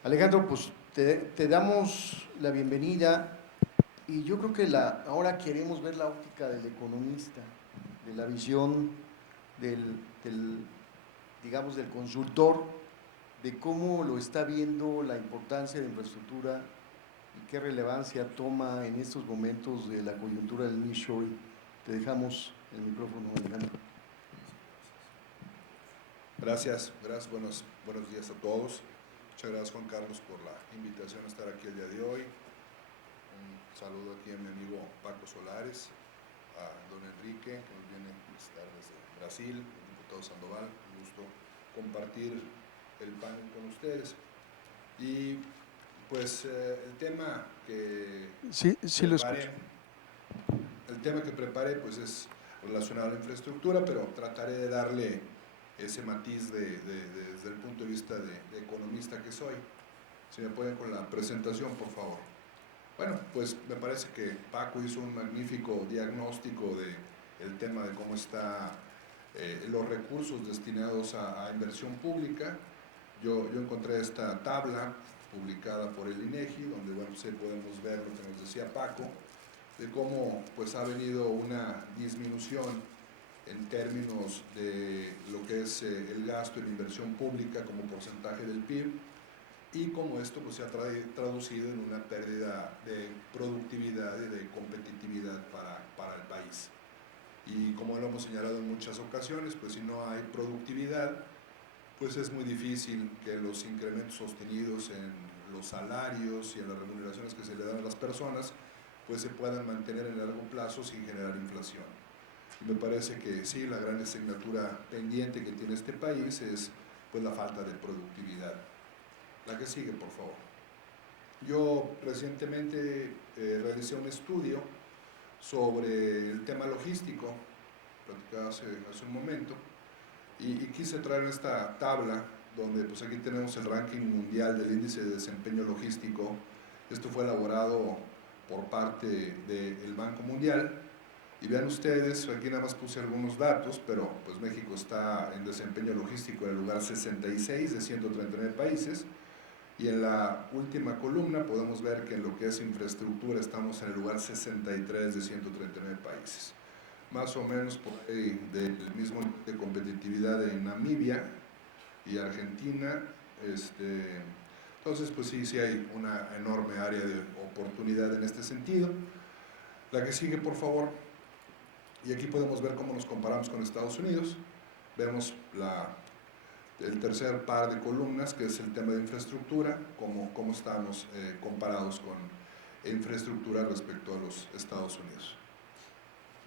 Alejandro, pues te damos la bienvenida. Y yo creo que ahora queremos ver la óptica del economista, de la visión digamos, del consultor, de cómo lo está viendo la importancia de infraestructura y qué relevancia toma en estos momentos de la coyuntura del nearshoring. Te dejamos el micrófono, Alejandro. Gracias, buenos días a todos. Muchas gracias, Juan Carlos, por la invitación a estar aquí el día de hoy. Un saludo aquí a mi amigo Paco Solares, a don Enrique, que nos viene a visitar desde Brasil, el diputado Sandoval. Un gusto compartir el panel con ustedes. Y pues el tema que preparé pues es relacionado a la infraestructura, pero trataré de darle ese matiz desde el punto de vista de economista que soy. Si me pueden con la presentación, por favor. Bueno, pues me parece que Paco hizo un magnífico diagnóstico del tema de cómo están los recursos destinados a inversión pública. Yo encontré esta tabla publicada por el INEGI, donde bueno, pues podemos ver lo que nos decía Paco, de cómo pues ha venido una disminución en términos de lo que es el gasto en inversión pública como porcentaje del PIB, y cómo esto pues, se ha traducido en una pérdida de productividad y de competitividad para el país. Y como lo hemos señalado en muchas ocasiones, pues si no hay productividad, pues es muy difícil que los incrementos sostenidos en los salarios y en las remuneraciones que se le dan a las personas, pues se puedan mantener en el largo plazo sin generar inflación. Y me parece que sí, la gran asignatura pendiente que tiene este país es pues la falta de productividad. La que sigue, por favor. Yo recientemente realicé un estudio sobre el tema logístico, platicaba hace un momento, y quise traer esta tabla donde pues aquí tenemos el ranking mundial del índice de desempeño logístico. Esto fue elaborado por parte del Banco Mundial. Y vean ustedes, aquí nada más puse algunos datos, pero pues México está en desempeño logístico en el lugar 66 de 139 países. Y en la última columna podemos ver que en lo que es infraestructura estamos en el lugar 63 de 139 países. más o menos por ahí del mismo nivel de competitividad de Namibia y Argentina. Entonces, pues sí hay una enorme área de oportunidad en este sentido. La que sigue, por favor. Y aquí podemos ver cómo nos comparamos con Estados Unidos. Vemos el tercer par de columnas, que es el tema de infraestructura, cómo estamos comparados con infraestructura respecto a los Estados Unidos.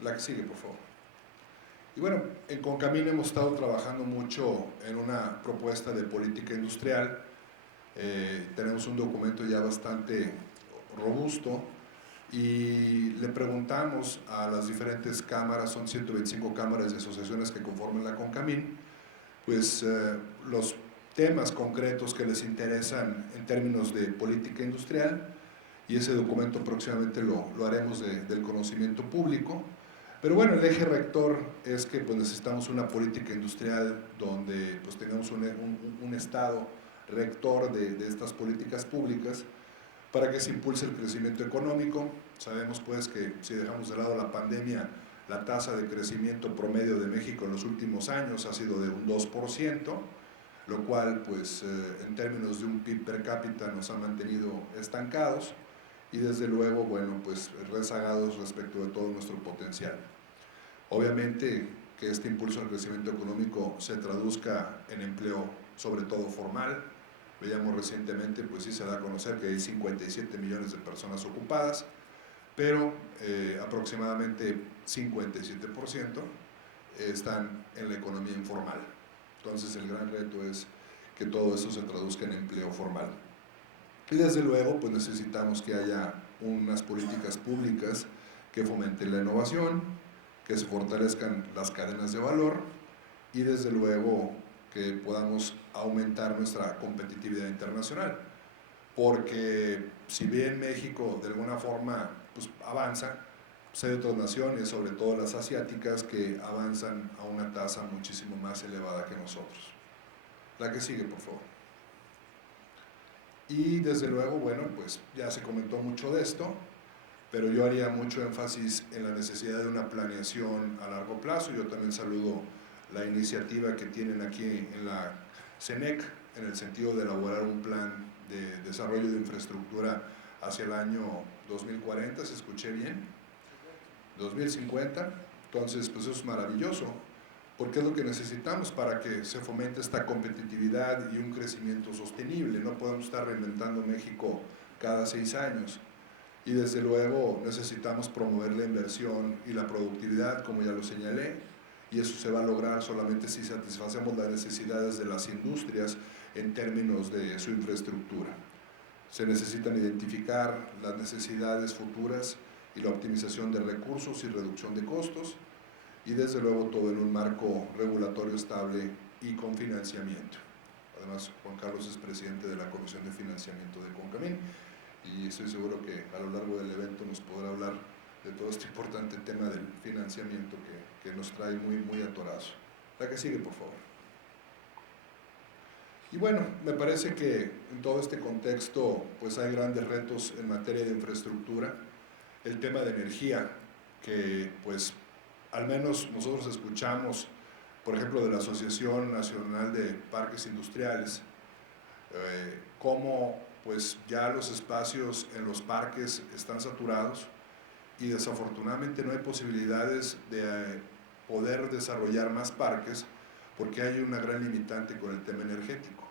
La que sigue, por favor. Y bueno, en Concamín hemos estado trabajando mucho en una propuesta de política industrial. Tenemos un documento ya bastante robusto y le preguntamos a las diferentes cámaras, son 125 cámaras y asociaciones que conforman la Concamín, pues los temas concretos que les interesan en términos de política industrial, y ese documento próximamente lo haremos del conocimiento público. Pero bueno, el eje rector es que pues, necesitamos una política industrial donde pues, tengamos un estado rector de estas políticas públicas para que se impulse el crecimiento económico. Sabemos pues que si dejamos de lado la pandemia, la tasa de crecimiento promedio de México en los últimos años ha sido de un 2%, lo cual pues en términos de un PIB per cápita nos ha mantenido estancados y desde luego, bueno, pues rezagados respecto de todo nuestro potencial. Obviamente que este impulso al crecimiento económico se traduzca en empleo, sobre todo formal. Veíamos recientemente, pues sí se da a conocer que hay 57 millones de personas ocupadas, pero aproximadamente 57% están en la economía informal. Entonces el gran reto es que todo eso se traduzca en empleo formal. Y desde luego, pues necesitamos que haya unas políticas públicas que fomenten la innovación, que se fortalezcan las cadenas de valor y desde luego que podamos aumentar nuestra competitividad internacional. Porque si bien México de alguna forma pues, avanza, pues hay otras naciones, sobre todo las asiáticas, que avanzan a una tasa muchísimo más elevada que nosotros. La que sigue, por favor. Y desde luego, bueno, pues ya se comentó mucho de esto, pero yo haría mucho énfasis en la necesidad de una planeación a largo plazo. Yo también saludo la iniciativa que tienen aquí en la CENEC, en el sentido de elaborar un plan de desarrollo de infraestructura hacia el año 2040, ¿se escuché bien? 2050, entonces pues eso es maravilloso, porque es lo que necesitamos para que se fomente esta competitividad y un crecimiento sostenible. No podemos estar reinventando México cada 6 años. Y desde luego necesitamos promover la inversión y la productividad, como ya lo señalé, y eso se va a lograr solamente si satisfacemos las necesidades de las industrias en términos de su infraestructura. Se necesitan identificar las necesidades futuras y la optimización de recursos y reducción de costos, y desde luego todo en un marco regulatorio estable y con financiamiento. Además, Juan Carlos es presidente de la Comisión de Financiamiento de Concamín, y estoy seguro que a lo largo del evento nos podrá hablar de todo este importante tema del financiamiento que nos trae muy atorados. La que sigue, por favor. Y bueno, me parece que en todo este contexto pues hay grandes retos en materia de infraestructura. El tema de energía, que pues al menos nosotros escuchamos, por ejemplo, de la Asociación Nacional de Parques Industriales, cómo pues ya los espacios en los parques están saturados y desafortunadamente no hay posibilidades de poder desarrollar más parques porque hay una gran limitante con el tema energético.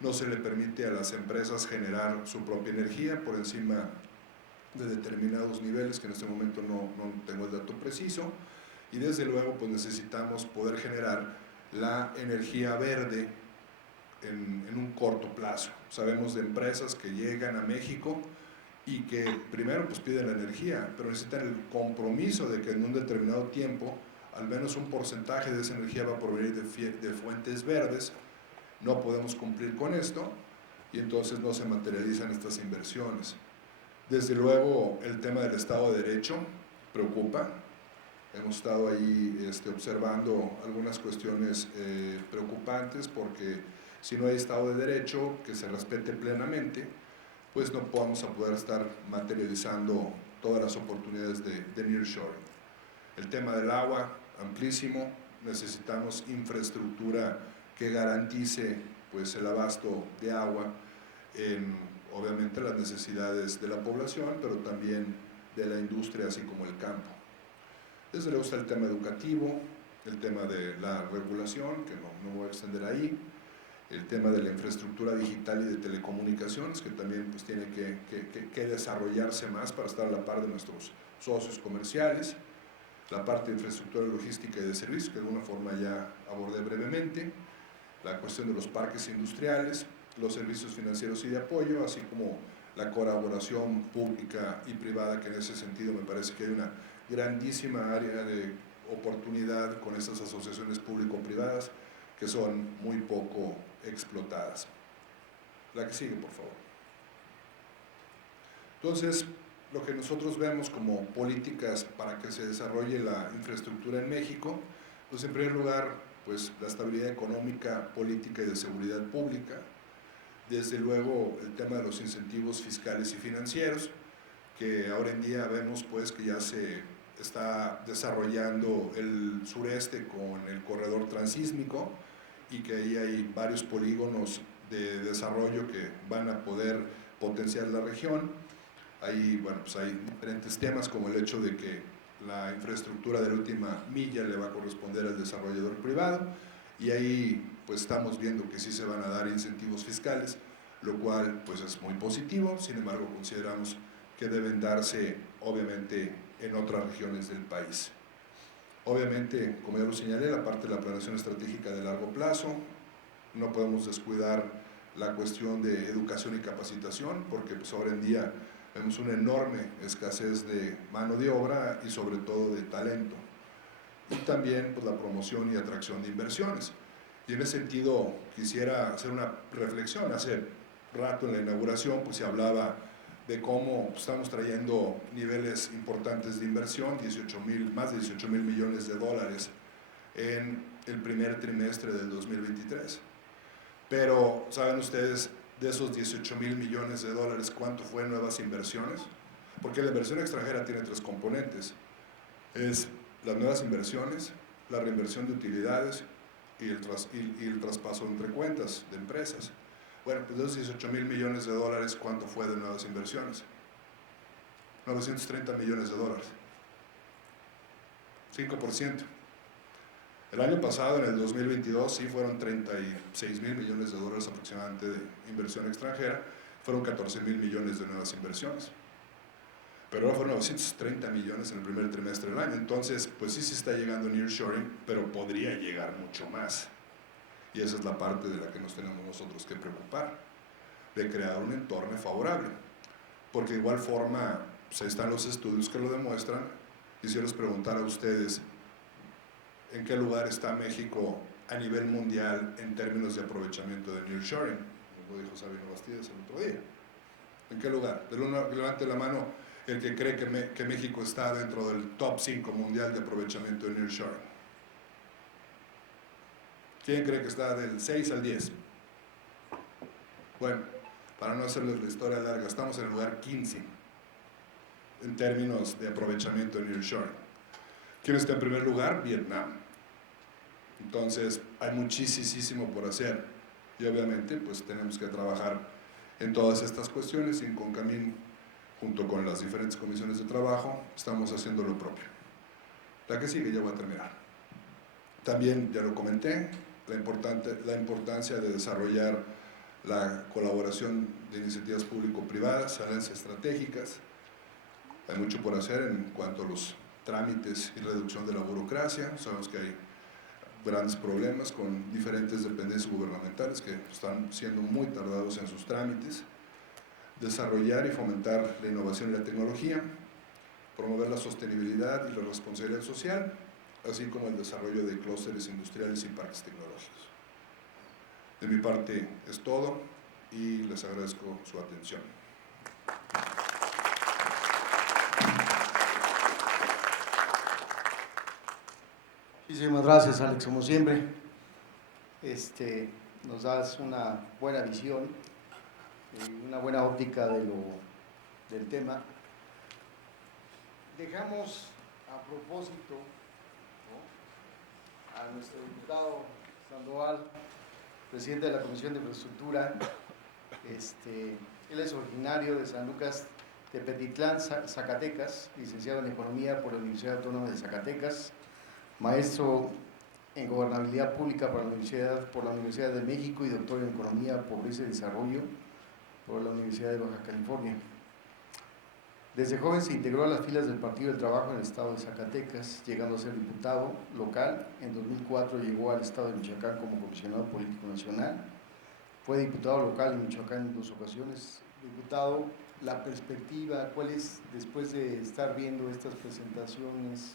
No se le permite a las empresas generar su propia energía por encima de determinados niveles, que en este momento no tengo el dato preciso, y desde luego pues necesitamos poder generar la energía verde en un corto plazo. Sabemos de empresas que llegan a México y que primero pues piden la energía, pero necesitan el compromiso de que en un determinado tiempo al menos un porcentaje de esa energía va a provenir de fuentes verdes. No podemos cumplir con esto y entonces no se materializan estas inversiones. Desde luego el tema del Estado de Derecho preocupa. Hemos estado ahí observando algunas cuestiones preocupantes porque si no hay Estado de Derecho que se respete plenamente, pues no vamos a poder estar materializando todas las oportunidades de nearshoring. El tema del agua, amplísimo, necesitamos infraestructura que garantice pues, el abasto de agua en, obviamente, las necesidades de la población, pero también de la industria, así como el campo. Desde luego está el tema educativo, el tema de la regulación, que no voy a extender ahí, el tema de la infraestructura digital y de telecomunicaciones, que también pues, tiene que desarrollarse más para estar a la par de nuestros socios comerciales, la parte de infraestructura logística y de servicios, que de alguna forma ya abordé brevemente, la cuestión de los parques industriales, los servicios financieros y de apoyo, así como la colaboración pública y privada, que en ese sentido me parece que hay una grandísima área de oportunidad con estas asociaciones público-privadas que son muy poco explotadas. La que sigue, por favor. Entonces, lo que nosotros vemos como políticas para que se desarrolle la infraestructura en México, pues en primer lugar, pues la estabilidad económica, política y de seguridad pública, desde luego el tema de los incentivos fiscales y financieros, que ahora en día vemos pues que ya se está desarrollando el sureste con el corredor transísmico y que ahí hay varios polígonos de desarrollo que van a poder potenciar la región. Ahí, bueno, pues hay diferentes temas como el hecho de que la infraestructura de la última milla le va a corresponder al desarrollador privado y ahí pues estamos viendo que sí se van a dar incentivos fiscales, lo cual pues es muy positivo. Sin embargo, consideramos que deben darse obviamente en otras regiones del país. Obviamente, como ya lo señalé, la parte de la planeación estratégica de largo plazo, no podemos descuidar la cuestión de educación y capacitación, porque pues ahora en día vemos una enorme escasez de mano de obra y sobre todo de talento. Y también pues, la promoción y atracción de inversiones. Y en ese sentido quisiera hacer una reflexión. Hace rato en la inauguración pues, se hablaba de cómo estamos trayendo niveles importantes de inversión, más de 18 mil millones de dólares en el primer trimestre del 2023. Pero, ¿saben ustedes de esos 18 mil millones de dólares cuánto fue en nuevas inversiones? Porque la inversión extranjera tiene tres componentes. Es las nuevas inversiones, la reinversión de utilidades y el traspaso entre cuentas de empresas. Bueno, pues de esos 18 mil millones de dólares, ¿cuánto fue de nuevas inversiones? 930 millones de dólares. 5%. El año pasado, en el 2022, sí fueron 36 mil millones de dólares aproximadamente de inversión extranjera, fueron 14 mil millones de nuevas inversiones. Pero ahora fueron 930 millones en el primer trimestre del año. Entonces, pues sí se está llegando nearshoring, pero podría llegar mucho más. Y esa es la parte de la que nos tenemos nosotros que preocupar, de crear un entorno favorable. Porque de igual forma, pues ahí están los estudios que lo demuestran, y si yo les preguntara a ustedes, ¿en qué lugar está México a nivel mundial en términos de aprovechamiento de nearshoring? Como dijo Sabino Bastidas el otro día. ¿En qué lugar? Levante la mano el que cree que México está dentro del top 5 mundial de aprovechamiento de nearshoring. ¿Quién cree que está del 6 al 10? Bueno, para no hacerles la historia larga, estamos en el lugar 15 en términos de aprovechamiento de nearshoring. ¿Quién está en primer lugar? Vietnam. Entonces, hay muchísimo por hacer y obviamente pues tenemos que trabajar en todas estas cuestiones y en Concamín, junto con las diferentes comisiones de trabajo, estamos haciendo lo propio. La que sigue, ya voy a terminar. También, ya lo comenté, la importancia de desarrollar la colaboración de iniciativas público-privadas, alianzas estratégicas. Hay mucho por hacer en cuanto a los trámites y reducción de la burocracia. Sabemos que hay grandes problemas con diferentes dependencias gubernamentales que están siendo muy tardados en sus trámites. Desarrollar y fomentar la innovación y la tecnología, promover la sostenibilidad y la responsabilidad social, así como el desarrollo de clústeres industriales y parques tecnológicos. De mi parte es todo y les agradezco su atención. Muchísimas gracias, Alex, como siempre. Nos das una buena visión, una buena óptica del tema. Dejamos a propósito, ¿no?, a nuestro diputado Sandoval, presidente de la Comisión de Infraestructura. Él es originario de San Lucas Tepetitlán, Zacatecas, licenciado en Economía por la Universidad Autónoma de Zacatecas, maestro en Gobernabilidad Pública por la Universidad de México y doctor en Economía, Pobreza y Desarrollo por la Universidad de Baja California. Desde joven se integró a las filas del Partido del Trabajo en el estado de Zacatecas, llegando a ser diputado local. En 2004 llegó al estado de Michoacán como comisionado político nacional. Fue diputado local en Michoacán en 2 ocasiones. Diputado, la perspectiva, ¿cuál es, después de estar viendo estas presentaciones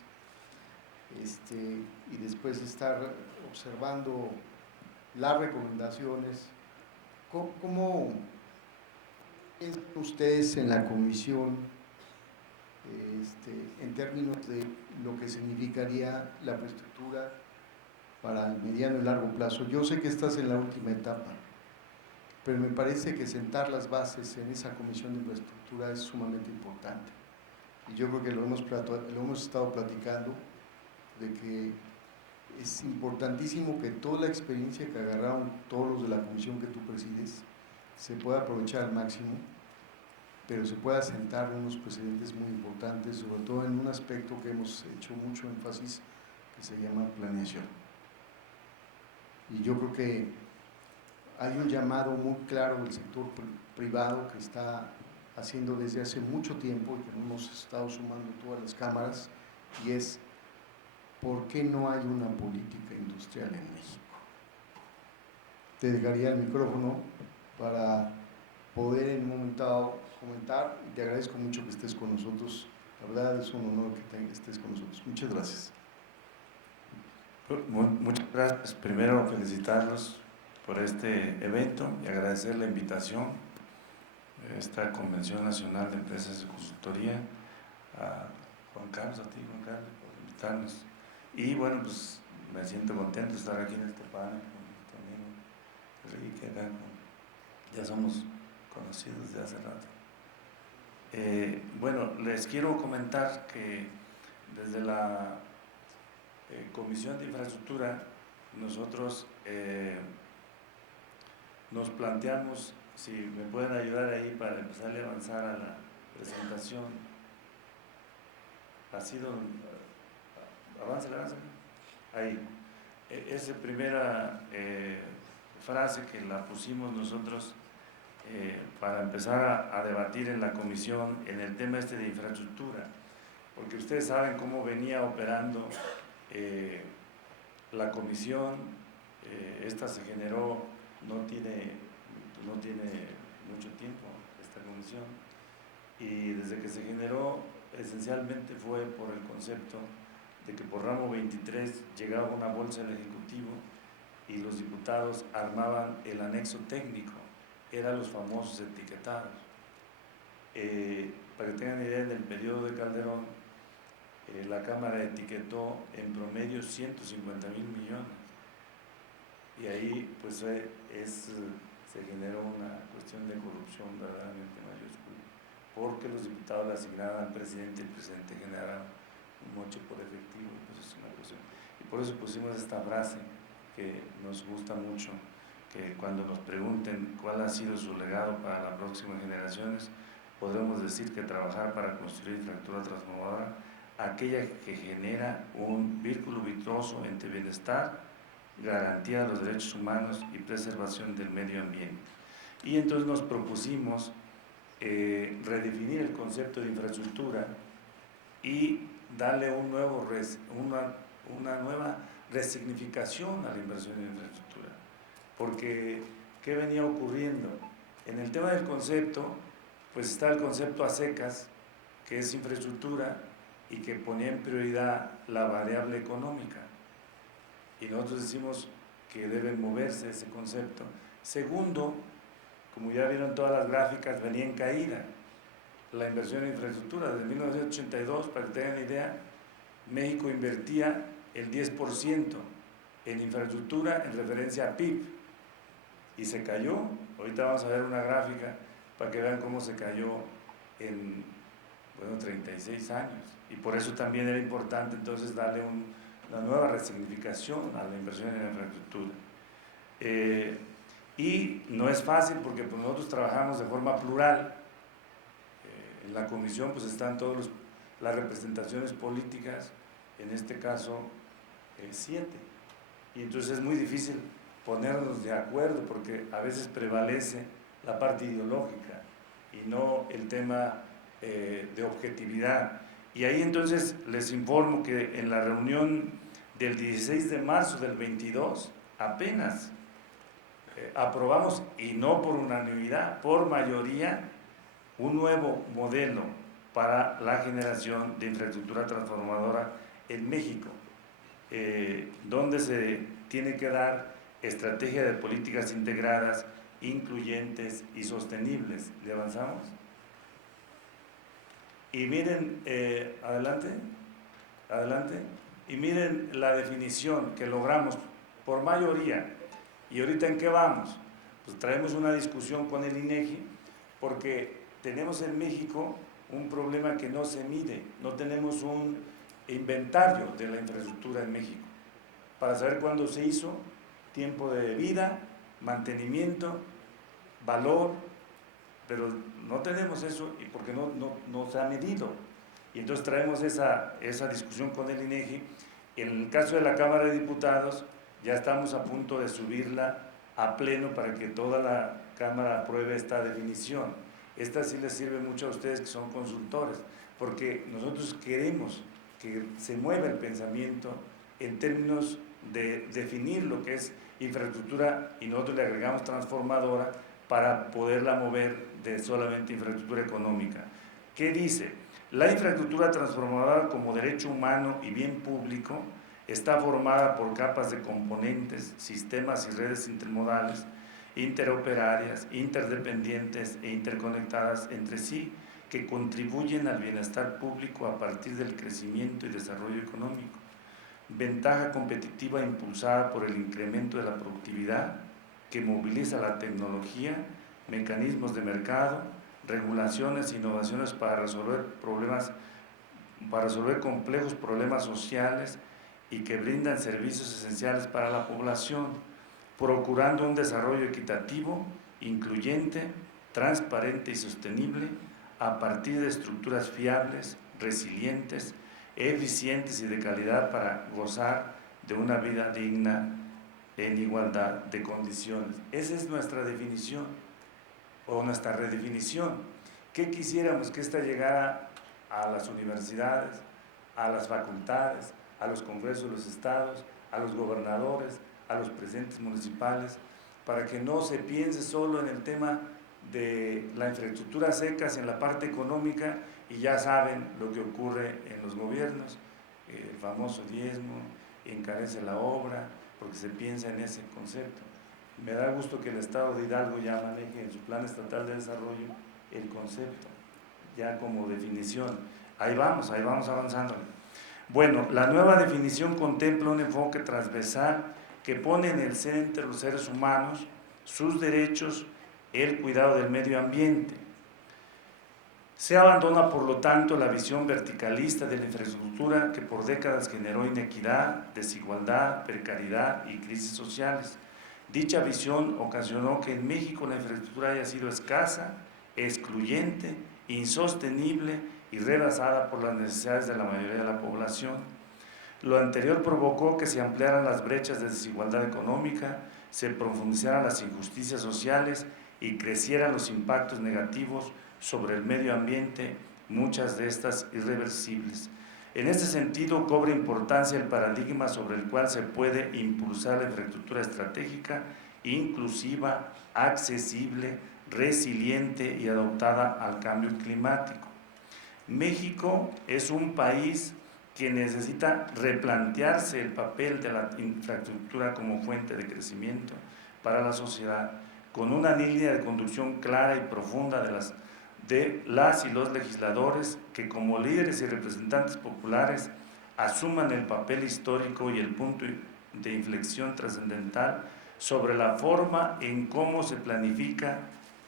y después de estar observando las recomendaciones, cómo piensan ustedes en la comisión en términos de lo que significaría la infraestructura para el mediano y largo plazo? Yo sé que estás en la última etapa, pero me parece que sentar las bases en esa comisión de infraestructura es sumamente importante. Y yo creo que lo hemos estado platicando, de que es importantísimo que toda la experiencia que agarraron todos los de la comisión que tú presides se pueda aprovechar al máximo, pero se pueda sentar unos precedentes muy importantes, sobre todo en un aspecto que hemos hecho mucho énfasis, que se llama planeación. Y yo creo que hay un llamado muy claro del sector privado que está haciendo desde hace mucho tiempo y que hemos estado sumando todas las cámaras, y es: ¿por qué no hay una política industrial en México? Te dejaría el micrófono para poder en un momento dado comentar, y te agradezco mucho que estés con nosotros. La verdad es un honor que estés con nosotros. Muchas gracias. Muchas gracias. Primero, felicitarlos por este evento y agradecer la invitación a esta Convención Nacional de Empresas de Consultoría, a Juan Carlos, a ti, Juan Carlos, por invitarnos. Y bueno, pues me siento contento de estar aquí en este panel con tu amigo Enrique, acá, ya somos conocidos de hace rato. Bueno, les quiero comentar que desde la Comisión de Infraestructura nosotros nos planteamos, si me pueden ayudar ahí para empezar a avanzar a la presentación. Ha sido, avanza ahí. Esa primera frase que la pusimos nosotros para empezar a debatir en la comisión en el tema de infraestructura, porque ustedes saben cómo venía operando la comisión. Esta se generó, no tiene mucho tiempo esta comisión, y desde que se generó esencialmente fue por el concepto de que por ramo 23 llegaba una bolsa al Ejecutivo y los diputados armaban el anexo técnico, eran los famosos etiquetados. Para que tengan idea, en el periodo de Calderón, la Cámara etiquetó en promedio 150,000 millones, y ahí pues se generó una cuestión de corrupción verdaderamente mayúscula, porque los diputados le asignaban al presidente y el presidente generaba un moche por efectivo. Pues es una cuestión, y por eso pusimos esta frase que nos gusta mucho, que cuando nos pregunten cuál ha sido su legado para las próximas generaciones, podremos decir que trabajar para construir infraestructura transformadora, aquella que genera un vínculo virtuoso entre bienestar, garantía de los derechos humanos y preservación del medio ambiente. Y entonces nos propusimos redefinir el concepto de infraestructura y darle una nueva resignificación a la inversión en infraestructura. Porque, ¿qué venía ocurriendo? En el tema del concepto, pues está el concepto a secas, que es infraestructura, y que ponía en prioridad la variable económica. Y nosotros decimos que debe moverse ese concepto. Segundo, como ya vieron todas las gráficas, venía en caída la inversión en infraestructura. Desde 1982, para que tengan idea, México invertía el 10% en infraestructura en referencia a PIB, y se cayó. Ahorita vamos a ver una gráfica para que vean cómo se cayó en bueno, 36 años. Y por eso también era importante entonces darle una nueva resignificación a la inversión en la infraestructura. Y no es fácil porque pues, nosotros trabajamos de forma plural. En la comisión pues están todas las representaciones políticas, en este caso 7. Y entonces es muy difícil ponernos de acuerdo porque a veces prevalece la parte ideológica y no el tema de objetividad. Y ahí entonces les informo que en la reunión del 16 de marzo del 22 apenas aprobamos, y no por unanimidad, por mayoría, un nuevo modelo para la generación de infraestructura transformadora en México, donde se tiene que dar estrategia de políticas integradas, incluyentes y sostenibles. ¿Le avanzamos? Y miren, adelante, y miren la definición que logramos por mayoría. ¿Y ahorita en qué vamos? Pues traemos una discusión con el INEGI, porque tenemos en México un problema que no se mide, no tenemos un inventario de la infraestructura en México, para saber cuándo se hizo, tiempo de vida, mantenimiento, valor, pero no tenemos eso y porque no se ha medido. Y entonces traemos esa discusión con el INEGI. En el caso de la Cámara de Diputados, ya estamos a punto de subirla a pleno para que toda la Cámara apruebe esta definición. Esta sí les sirve mucho a ustedes que son consultores, porque nosotros queremos que se mueva el pensamiento en términos de definir lo que es infraestructura y nosotros le agregamos transformadora para poderla mover de solamente infraestructura económica. ¿Qué dice? La infraestructura transformadora como derecho humano y bien público está formada por capas de componentes, sistemas y redes intermodales, interoperarias, interdependientes e interconectadas entre sí, que contribuyen al bienestar público a partir del crecimiento y desarrollo económico. Ventaja competitiva impulsada por el incremento de la productividad, que moviliza la tecnología, mecanismos de mercado, regulaciones e innovaciones para resolver complejos problemas sociales y que brindan servicios esenciales para la población, procurando un desarrollo equitativo, incluyente, transparente y sostenible a partir de estructuras fiables, resilientes, eficientes y de calidad para gozar de una vida digna en igualdad de condiciones. Esa es nuestra definición o nuestra redefinición. ¿Qué quisiéramos? Que esta llegara a las universidades, a las facultades, a los congresos de los estados, a los gobernadores, a los presidentes municipales, para que no se piense solo en el tema de la infraestructura secas en la parte económica, y ya saben lo que ocurre en los gobiernos, el famoso diezmo, encarece la obra, porque se piensa en ese concepto. Me da gusto que el Estado de Hidalgo ya maneje en su Plan Estatal de Desarrollo el concepto, ya como definición. Ahí vamos avanzando. Bueno, la nueva definición contempla un enfoque transversal que pone en el centro de los seres humanos, sus derechos, el cuidado del medio ambiente. Se abandona, por lo tanto, la visión verticalista de la infraestructura que por décadas generó inequidad, desigualdad, precariedad y crisis sociales. Dicha visión ocasionó que en México la infraestructura haya sido escasa, excluyente, insostenible y rebasada por las necesidades de la mayoría de la población. Lo anterior provocó que se ampliaran las brechas de desigualdad económica, se profundizaran las injusticias sociales y crecieran los impactos negativos sobre el medio ambiente, muchas de estas irreversibles. En este sentido, cobra importancia el paradigma sobre el cual se puede impulsar la infraestructura estratégica, inclusiva, accesible, resiliente y adaptada al cambio climático. México es un país que necesita replantearse el papel de la infraestructura como fuente de crecimiento para la sociedad, con una línea de conducción clara y profunda de las y los legisladores que como líderes y representantes populares asuman el papel histórico y el punto de inflexión trascendental sobre la forma en cómo se planifica,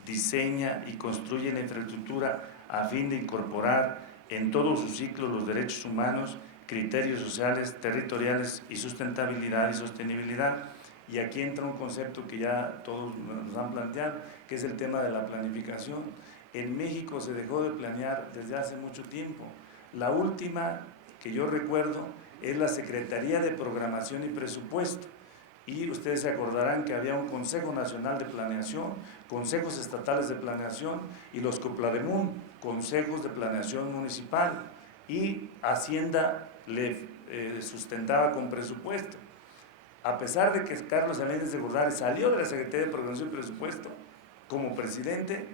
diseña y construye la infraestructura a fin de incorporar en todo su ciclo los derechos humanos, criterios sociales, territoriales y sustentabilidad y sostenibilidad. Y aquí entra un concepto que ya todos nos han planteado, que es el tema de la planificación. En México se dejó de planear desde hace mucho tiempo. La última que yo recuerdo es la Secretaría de Programación y Presupuesto. Y ustedes se acordarán que había un Consejo Nacional de Planeación, consejos estatales de planeación y los COPLADEMUN, consejos de planeación municipal. Y Hacienda le sustentaba con presupuesto. A pesar de que Carlos Salinas de Gortari salió de la Secretaría de Programación y Presupuesto, como presidente,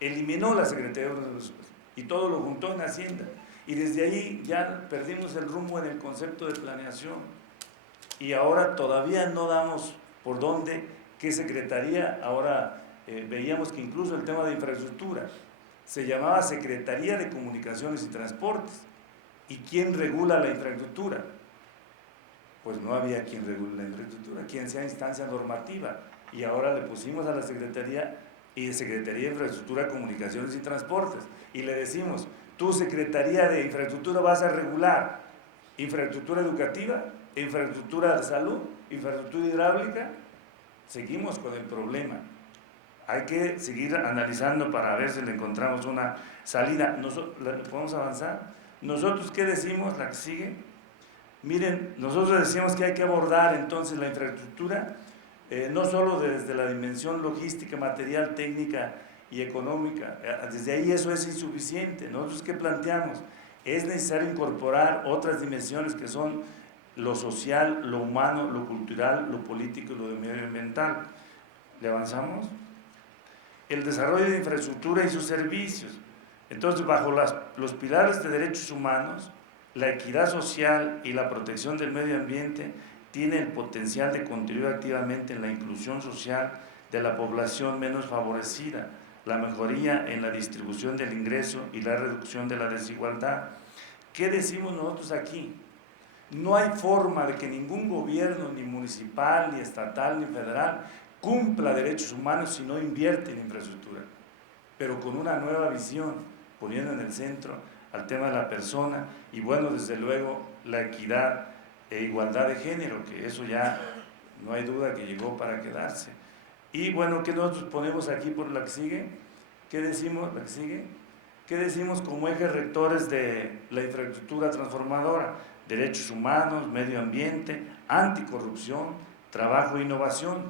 eliminó la Secretaría de Programación y Presupuesto y todo lo juntó en Hacienda. Y desde ahí ya perdimos el rumbo en el concepto de planeación. Y ahora todavía no damos por dónde, qué secretaría. Ahora veíamos que incluso el tema de infraestructura se llamaba Secretaría de Comunicaciones y Transportes. ¿Y quién regula la infraestructura? Pues no había quien regule la infraestructura, quien sea instancia normativa. Y ahora le pusimos a la Secretaría de Infraestructura, Comunicaciones y Transportes. Y le decimos, tu Secretaría de Infraestructura vas a regular infraestructura educativa, infraestructura de salud, infraestructura hidráulica. Seguimos con el problema. Hay que seguir analizando para ver si le encontramos una salida. ¿Podemos avanzar? ¿Nosotros qué decimos? La que sigue. Miren, nosotros decíamos que hay que abordar entonces la infraestructura, no solo desde la dimensión logística, material, técnica y económica. Desde ahí eso es insuficiente. Nosotros ¿qué planteamos? Es necesario incorporar otras dimensiones que son lo social, lo humano, lo cultural, lo político y lo medioambiental. ¿Le avanzamos? El desarrollo de infraestructura y sus servicios. Entonces, bajo los pilares de derechos humanos, la equidad social y la protección del medio ambiente tiene el potencial de contribuir activamente en la inclusión social de la población menos favorecida, la mejoría en la distribución del ingreso y la reducción de la desigualdad. ¿Qué decimos nosotros aquí? No hay forma de que ningún gobierno, ni municipal, ni estatal, ni federal, cumpla derechos humanos si no invierte en infraestructura, pero con una nueva visión, poniendo en el centro al tema de la persona y bueno, desde luego, la equidad e igualdad de género, que eso ya no hay duda que llegó para quedarse. Y bueno, ¿qué nosotros ponemos aquí por la que sigue? ¿Qué decimos? La que sigue. ¿Qué decimos como ejes rectores de la infraestructura transformadora? Derechos humanos, medio ambiente, anticorrupción, trabajo e innovación.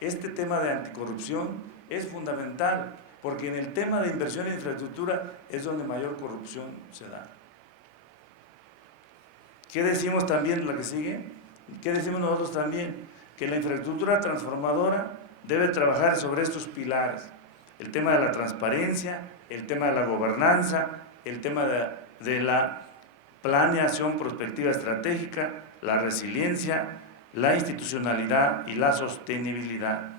Este tema de anticorrupción es fundamental, porque en el tema de inversión en infraestructura es donde mayor corrupción se da. ¿Qué decimos también, la que sigue? ¿Qué decimos nosotros también? Que la infraestructura transformadora debe trabajar sobre estos pilares. El tema de la transparencia, el tema de la gobernanza, el tema de la planeación prospectiva estratégica, la resiliencia, la institucionalidad y la sostenibilidad.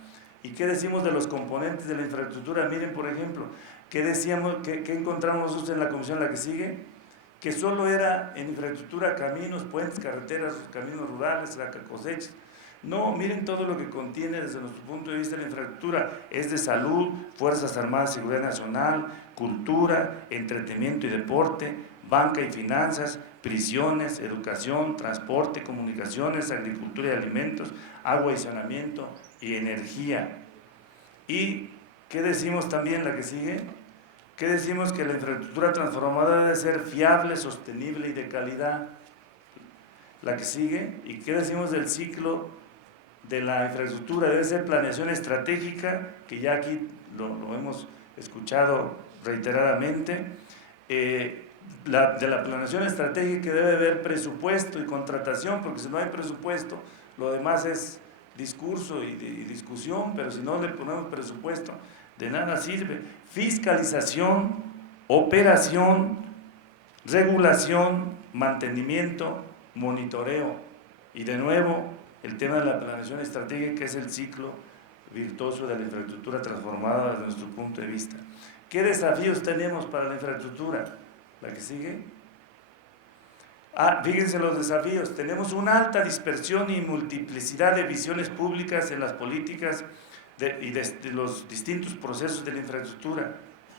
¿Y qué decimos de los componentes de la infraestructura? Miren, por ejemplo, ¿qué decíamos, qué encontramos nosotros en la comisión la que sigue? Que solo era en infraestructura caminos, puentes, carreteras, caminos rurales, cosechas. No, miren todo lo que contiene desde nuestro punto de vista la infraestructura. Es de salud, Fuerzas Armadas, Seguridad Nacional, cultura, entretenimiento y deporte, banca y finanzas, prisiones, educación, transporte, comunicaciones, agricultura y alimentos, agua y saneamiento y energía. ¿Y qué decimos también la que sigue? ¿Qué decimos? Que la infraestructura transformada debe ser fiable, sostenible y de calidad. La que sigue. ¿Y qué decimos del ciclo de la infraestructura? Debe ser planeación estratégica, que ya aquí lo hemos escuchado reiteradamente. De la planeación estratégica debe haber presupuesto y contratación, porque si no hay presupuesto, lo demás es discurso y discusión, pero si no le ponemos presupuesto, de nada sirve. Fiscalización, operación, regulación, mantenimiento, monitoreo y de nuevo el tema de la planeación estratégica, que es el ciclo virtuoso de la infraestructura transformada desde nuestro punto de vista. ¿Qué desafíos tenemos para la infraestructura? La que sigue. Fíjense los desafíos. Tenemos una alta dispersión y multiplicidad de visiones públicas en las políticas y de los distintos procesos de la infraestructura.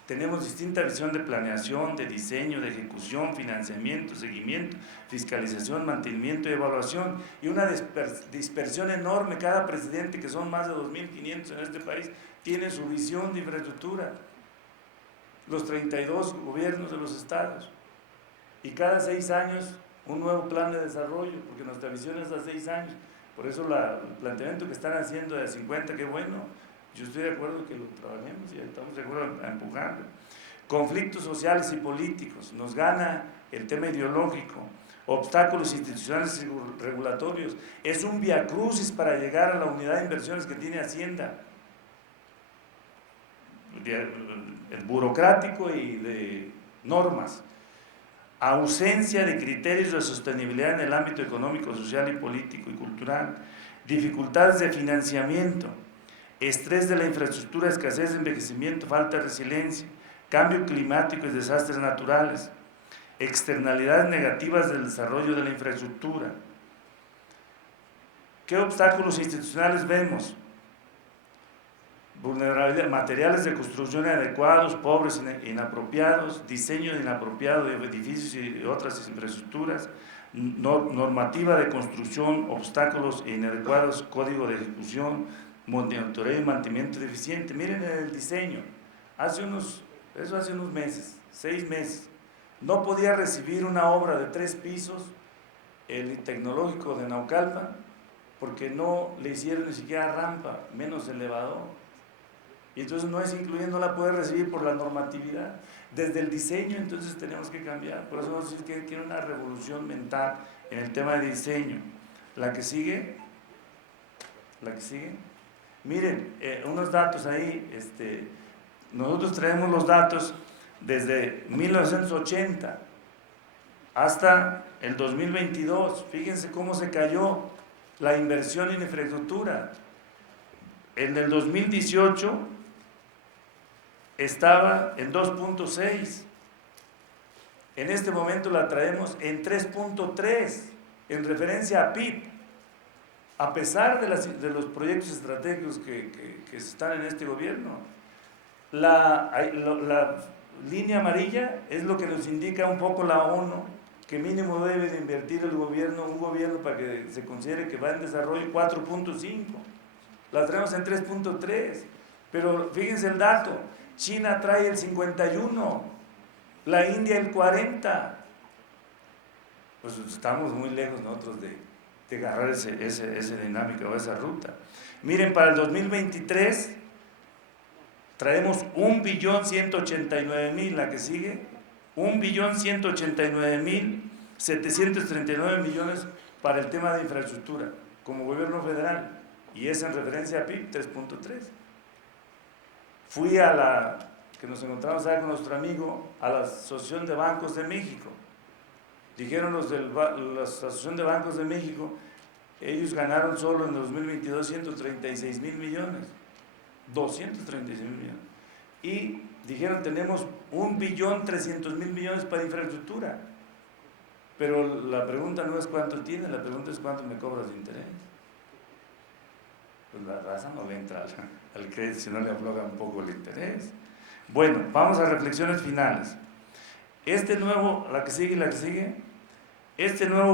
tenemos distinta visión de planeación, de diseño, de ejecución, financiamiento, seguimiento, fiscalización, mantenimiento y evaluación, y una dispersión enorme. Cada presidente, que son más de 2.500 en este país, tiene su visión de infraestructura, los 32 gobiernos de los estados, y cada 6 años un nuevo plan de desarrollo, porque nuestra visión es a 6 años. Por eso el planteamiento que están haciendo de 50, qué bueno, yo estoy de acuerdo que lo trabajemos y estamos de acuerdo a empujarlo. Conflictos sociales y políticos, nos gana el tema ideológico, obstáculos institucionales y regulatorios, es un viacrucis para llegar a la unidad de inversiones que tiene Hacienda, el burocrático y de normas, ausencia de criterios de sostenibilidad en el ámbito económico, social y político y cultural, dificultades de financiamiento, estrés de la infraestructura, escasez de envejecimiento, falta de resiliencia, cambio climático y desastres naturales, externalidades negativas del desarrollo de la infraestructura. ¿Qué obstáculos institucionales vemos? Vulnerabilidad, materiales de construcción inadecuados, pobres, inapropiados, diseño inapropiado de edificios y otras infraestructuras, normativa de construcción, obstáculos inadecuados, código de ejecución, monitoreo y mantenimiento deficiente. Miren el diseño, hace unos meses, 6 meses, no podía recibir una obra de 3 pisos el tecnológico de Naucalpan porque no le hicieron ni siquiera rampa, menos elevador. Y entonces no la puede recibir por la normatividad. Desde el diseño entonces tenemos que cambiar. Por eso vamos a decir que quiere una revolución mental en el tema de diseño. La que sigue. Miren, unos datos ahí, nosotros traemos los datos desde 1980 hasta el 2022. Fíjense cómo se cayó la inversión en infraestructura. En el 2018 estaba en 2.6, en este momento la traemos en 3.3, en referencia a PIB, a pesar de los proyectos estratégicos que están en este gobierno. La línea amarilla es lo que nos indica un poco la ONU, que mínimo debe de invertir un gobierno para que se considere que va en desarrollo, 4.5, la traemos en 3.3, pero fíjense el dato, China trae el 51, la India el 40, pues estamos muy lejos nosotros de agarrar esa dinámica o esa ruta. Miren, para el 2023 traemos 1.189.000, la que sigue, 1.189.739 millones para el tema de infraestructura, como gobierno federal, y es en referencia a PIB 3.3. Fui que nos encontramos ahí con nuestro amigo, a la Asociación de Bancos de México. Dijeron los de la Asociación de Bancos de México, ellos ganaron solo en 2022 236.000 millones. Y dijeron, tenemos 1.300.000 millones para infraestructura. Pero la pregunta no es cuánto tiene, la pregunta es cuánto me cobras de interés. Pues la raza no le entra al crédito si no le afloja un poco el interés. Bueno, vamos a reflexiones finales. Este nuevo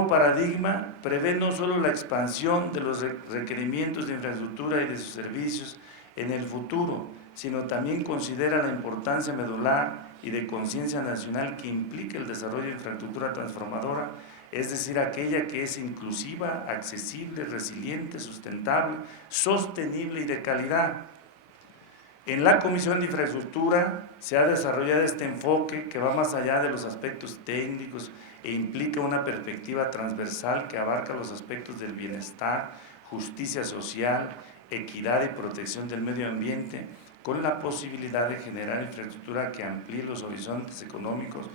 paradigma prevé no solo la expansión de los requerimientos de infraestructura y de sus servicios en el futuro, sino también considera la importancia medular y de conciencia nacional que implica el desarrollo de infraestructura transformadora, es decir, aquella que es inclusiva, accesible, resiliente, sustentable, sostenible y de calidad. En la Comisión de Infraestructura se ha desarrollado este enfoque que va más allá de los aspectos técnicos e implica una perspectiva transversal que abarca los aspectos del bienestar, justicia social, equidad y protección del medio ambiente, con la posibilidad de generar infraestructura que amplíe los horizontes económicos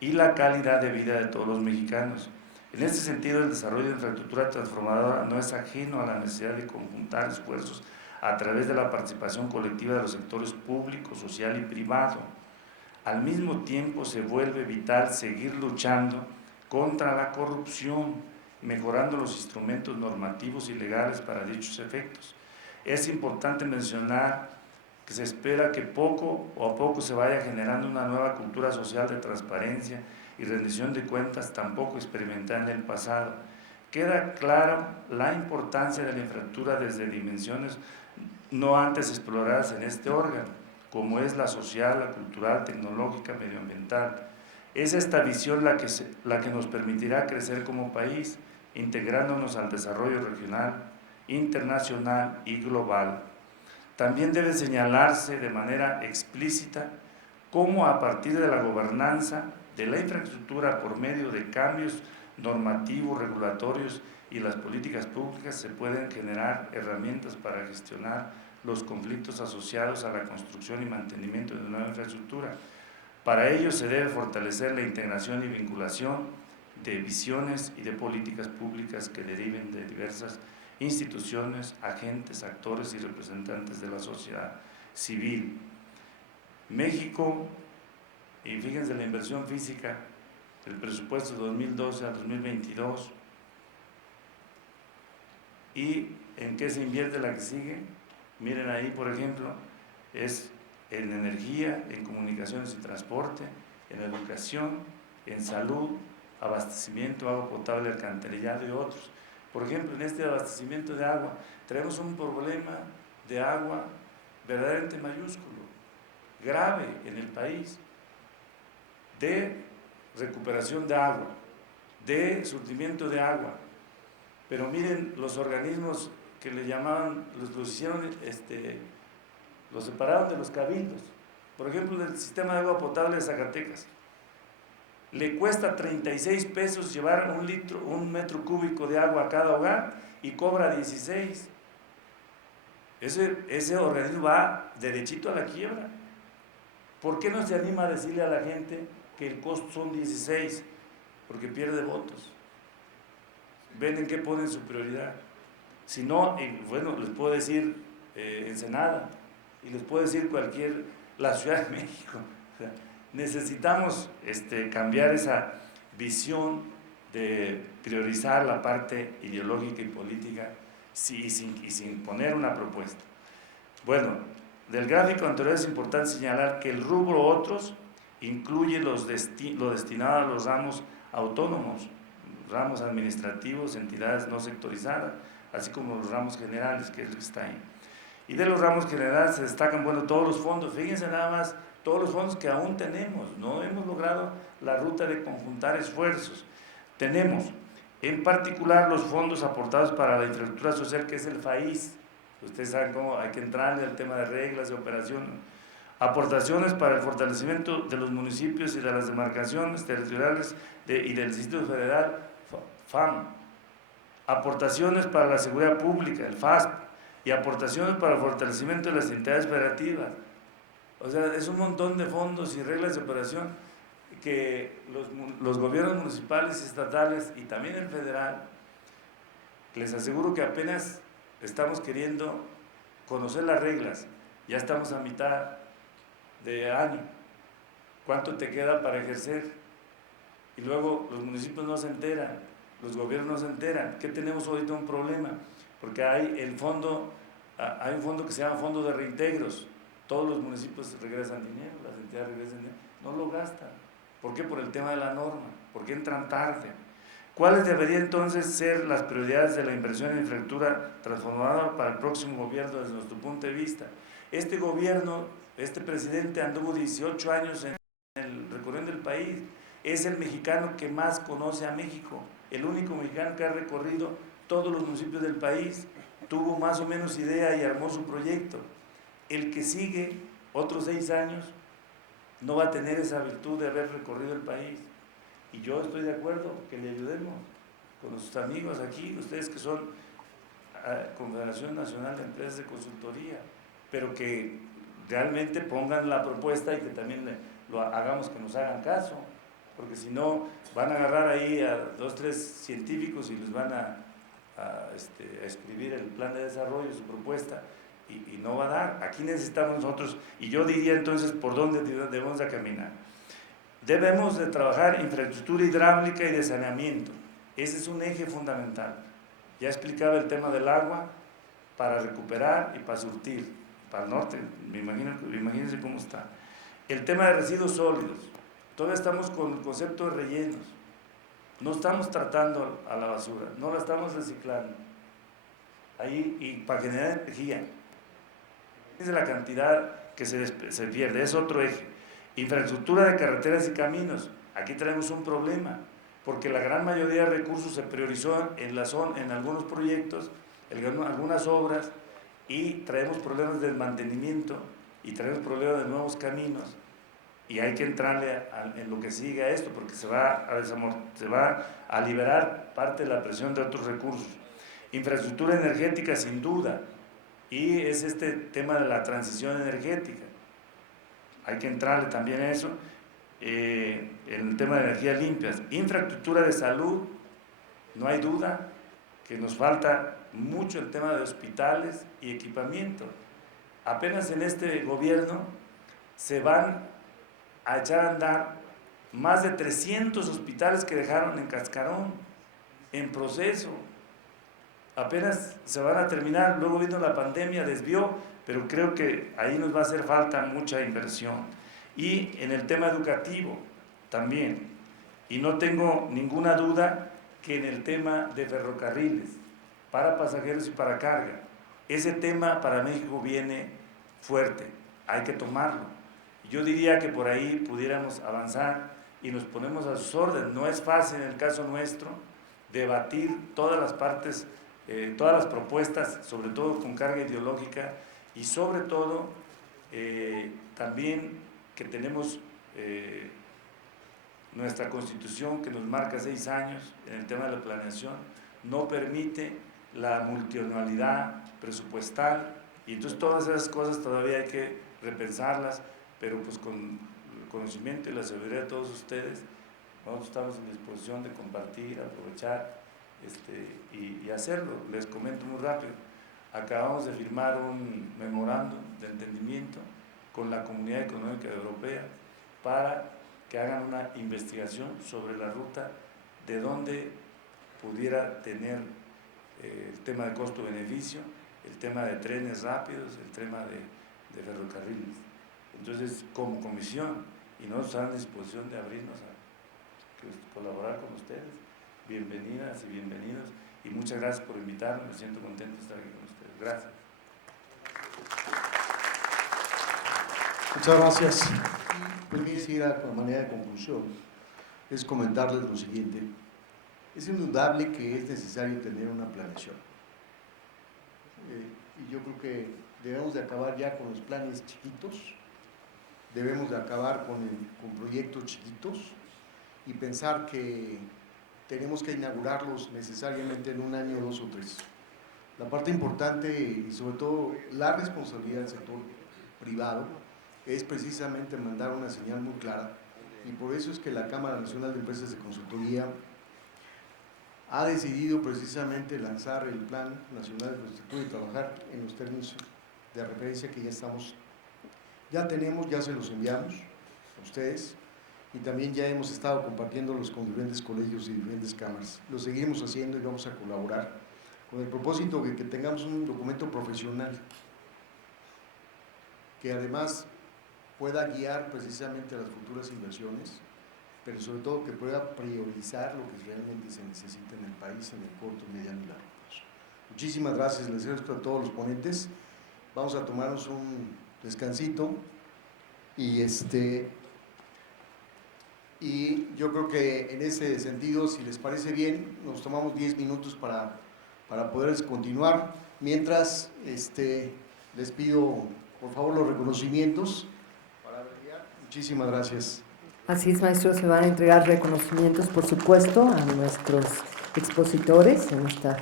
y la calidad de vida de todos los mexicanos. En este sentido, el desarrollo de infraestructura transformadora no es ajeno a la necesidad de conjuntar esfuerzos a través de la participación colectiva de los sectores público, social y privado. Al mismo tiempo, se vuelve vital seguir luchando contra la corrupción, mejorando los instrumentos normativos y legales para dichos efectos. Es importante mencionar que se espera que poco a poco se vaya generando una nueva cultura social de transparencia y rendición de cuentas tampoco experimentada en el pasado. Queda claro la importancia de la infraestructura desde dimensiones no antes exploradas en este órgano, como es la social, la cultural, tecnológica, medioambiental. Es esta visión la que nos permitirá crecer como país, integrándonos al desarrollo regional, internacional y global. También debe señalarse de manera explícita cómo a partir de la gobernanza de la infraestructura por medio de cambios normativos, regulatorios y las políticas públicas se pueden generar herramientas para gestionar los conflictos asociados a la construcción y mantenimiento de nueva infraestructura. Para ello se debe fortalecer la integración y vinculación de visiones y de políticas públicas que deriven de diversas instituciones, agentes, actores y representantes de la sociedad civil. México, y fíjense la inversión física, el presupuesto de 2012 a 2022, y en qué se invierte la que sigue. Miren ahí, por ejemplo, es en energía, en comunicaciones y transporte, en educación, en salud, abastecimiento, agua potable, alcantarillado y otros. Por ejemplo, en este abastecimiento de agua, tenemos un problema de agua verdaderamente mayúsculo, grave en el país, de recuperación de agua, de surtimiento de agua. Pero miren, los organismos que le llamaban, los hicieron, los separaron de los cabildos. Por ejemplo, del sistema de agua potable de Zacatecas. Le cuesta 36 pesos llevar un metro cúbico de agua a cada hogar y cobra 16. Ese organismo va derechito a la quiebra. ¿Por qué no se anima a decirle a la gente que el costo son 16? Porque pierde votos. Ven en qué ponen su prioridad. Si no, bueno, les puedo decir Ensenada, y les puedo decir la Ciudad de México. O sea, necesitamos cambiar esa visión de priorizar la parte ideológica y política y sin poner una propuesta. Bueno, del gráfico anterior es importante señalar que el rubro otros incluye lo destinado a los ramos autónomos, ramos administrativos, entidades no sectorizadas, así como los ramos generales, que es lo que está ahí. Y de los ramos generales se destacan, bueno, todos los fondos, fíjense nada más, todos los fondos que aún tenemos, no hemos logrado la ruta de conjuntar esfuerzos. Tenemos, en particular, los fondos aportados para la infraestructura social, que es el FAIS. Ustedes saben cómo hay que entrarle al tema de reglas de operación. Aportaciones para el fortalecimiento de los municipios y de las demarcaciones territoriales y del Distrito Federal, FAM. Aportaciones para la seguridad pública, el FASP. Y aportaciones para el fortalecimiento de las entidades federativas. O sea, es un montón de fondos y reglas de operación que los gobiernos municipales y estatales y también el federal, les aseguro que apenas estamos queriendo conocer las reglas, ya estamos a mitad de año. ¿Cuánto te queda para ejercer? Y luego los municipios no se enteran, los gobiernos no se enteran. ¿Qué tenemos ahorita? Un problema, porque hay un fondo que se llama Fondo de Reintegros. Todos los municipios regresan dinero, las entidades regresan dinero, no lo gastan. ¿Por qué? Por el tema de la norma. ¿Por qué entran tarde? ¿Cuáles deberían entonces ser las prioridades de la inversión en infraestructura transformadora para el próximo gobierno desde nuestro punto de vista? Este gobierno, este presidente anduvo 18 años en el recorriendo del país. Es el mexicano que más conoce a México, el único mexicano que ha recorrido todos los municipios del país, tuvo más o menos idea y armó su proyecto. El que sigue otros 6 años no va a tener esa virtud de haber recorrido el país. Y yo estoy de acuerdo que le ayudemos con nuestros amigos aquí, ustedes que son Confederación Nacional de Empresas de Consultoría, pero que realmente pongan la propuesta y que también lo hagamos, que nos hagan caso, porque si no van a agarrar ahí a 2 o 3 científicos y les van a escribir el plan de desarrollo, su propuesta, y no va a dar. Aquí necesitamos nosotros, y yo diría entonces por dónde debemos de caminar. Debemos de trabajar infraestructura hidráulica y de saneamiento. Ese es un eje fundamental. Ya explicaba el tema del agua para recuperar y para surtir. para el norte, imagínense cómo está. El tema de residuos sólidos, todavía estamos con el concepto de rellenos, no estamos tratando a la basura, no la estamos reciclando, ahí, y para generar energía, es la cantidad que se pierde, es otro eje. Infraestructura de carreteras y caminos, aquí tenemos un problema, porque la gran mayoría de recursos se priorizó en algunos proyectos, en algunas obras, y traemos problemas del mantenimiento y traemos problemas de nuevos caminos, y hay que entrarle en lo que sigue a esto, porque se va a liberar parte de la presión de otros recursos. Infraestructura energética, sin duda, y es este tema de la transición energética, hay que entrarle también a eso. El tema de energías limpias, infraestructura de salud, no hay duda que nos falta mucho el tema de hospitales y equipamiento. Apenas en este gobierno se van a echar a andar más de 300 hospitales que dejaron en cascarón, en proceso. Apenas se van a terminar, luego vino la pandemia, desvió, pero creo que ahí nos va a hacer falta mucha inversión. Y en el tema educativo también, y no tengo ninguna duda que en el tema de ferrocarriles, para pasajeros y para carga, ese tema para México viene fuerte, hay que tomarlo. Yo diría que por ahí pudiéramos avanzar y nos ponemos a sus órdenes. No es fácil en el caso nuestro debatir todas las partes, todas las propuestas, sobre todo con carga ideológica, y sobre todo también que tenemos nuestra Constitución que nos marca 6 años en el tema de la planeación, no permite la multianualidad presupuestal, y entonces todas esas cosas todavía hay que repensarlas, pero pues con el conocimiento y la sabiduría de todos ustedes, nosotros estamos en disposición de compartir, aprovechar y hacerlo. Les comento muy rápido, acabamos de firmar un memorándum de entendimiento con la Comunidad Económica Europea para que hagan una investigación sobre la ruta de dónde pudiera tener el tema de costo-beneficio, el tema de trenes rápidos, el tema de ferrocarriles. Entonces, como comisión, y nosotros estamos en disposición de abrirnos a colaborar con ustedes, bienvenidas y bienvenidos, y muchas gracias por invitarme, me siento contento de estar aquí con ustedes. Gracias. Muchas gracias. Pues quisiera, como manera de conclusión, es comentarles lo siguiente. Es indudable que es necesario tener una planeación. Y yo creo que debemos de acabar ya con los planes chiquitos, debemos de acabar con proyectos chiquitos y pensar que tenemos que inaugurarlos necesariamente en un año, 2 o 3. La parte importante y sobre todo la responsabilidad del sector privado es precisamente mandar una señal muy clara, y por eso es que la Cámara Nacional de Empresas de Consultoría ha decidido precisamente lanzar el Plan Nacional de Infraestructura y trabajar en los términos de referencia que ya tenemos, ya se los enviamos a ustedes, y también ya hemos estado compartiéndolos con diferentes colegios y diferentes cámaras. Lo seguimos haciendo y vamos a colaborar con el propósito de que tengamos un documento profesional que además pueda guiar precisamente a las futuras inversiones, pero sobre todo que pueda priorizar lo que realmente se necesita en el país en el corto, mediano y largo plazo. Muchísimas gracias, les agradezco a todos los ponentes. Vamos a tomarnos un descansito y yo creo que en ese sentido, si les parece bien, nos tomamos 10 minutos para poder continuar. Mientras, les pido por favor los reconocimientos. Muchísimas gracias. Así es, maestro, se van a entregar reconocimientos, por supuesto, a nuestros expositores en esta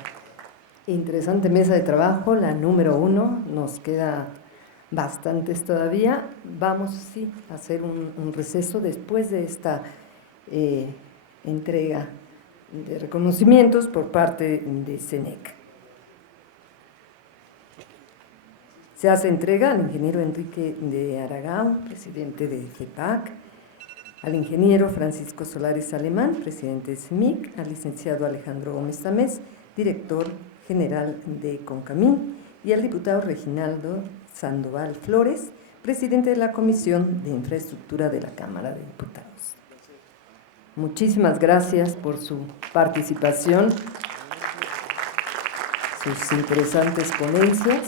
interesante mesa de trabajo, la número 1. Nos queda bastantes todavía. Vamos, sí, a hacer un receso después de esta entrega de reconocimientos por parte de CENEC. Se hace entrega al ingeniero Enrique de Aragao, presidente de CEPAC, al ingeniero Francisco Solares Alemán, presidente de CEMIC, al licenciado Alejandro Gómez Tamés, director general de CONCAMIN, y al diputado Reginaldo Sandoval Flores, presidente de la Comisión de Infraestructura de la Cámara de Diputados. Muchísimas gracias por su participación, sus interesantes ponencias.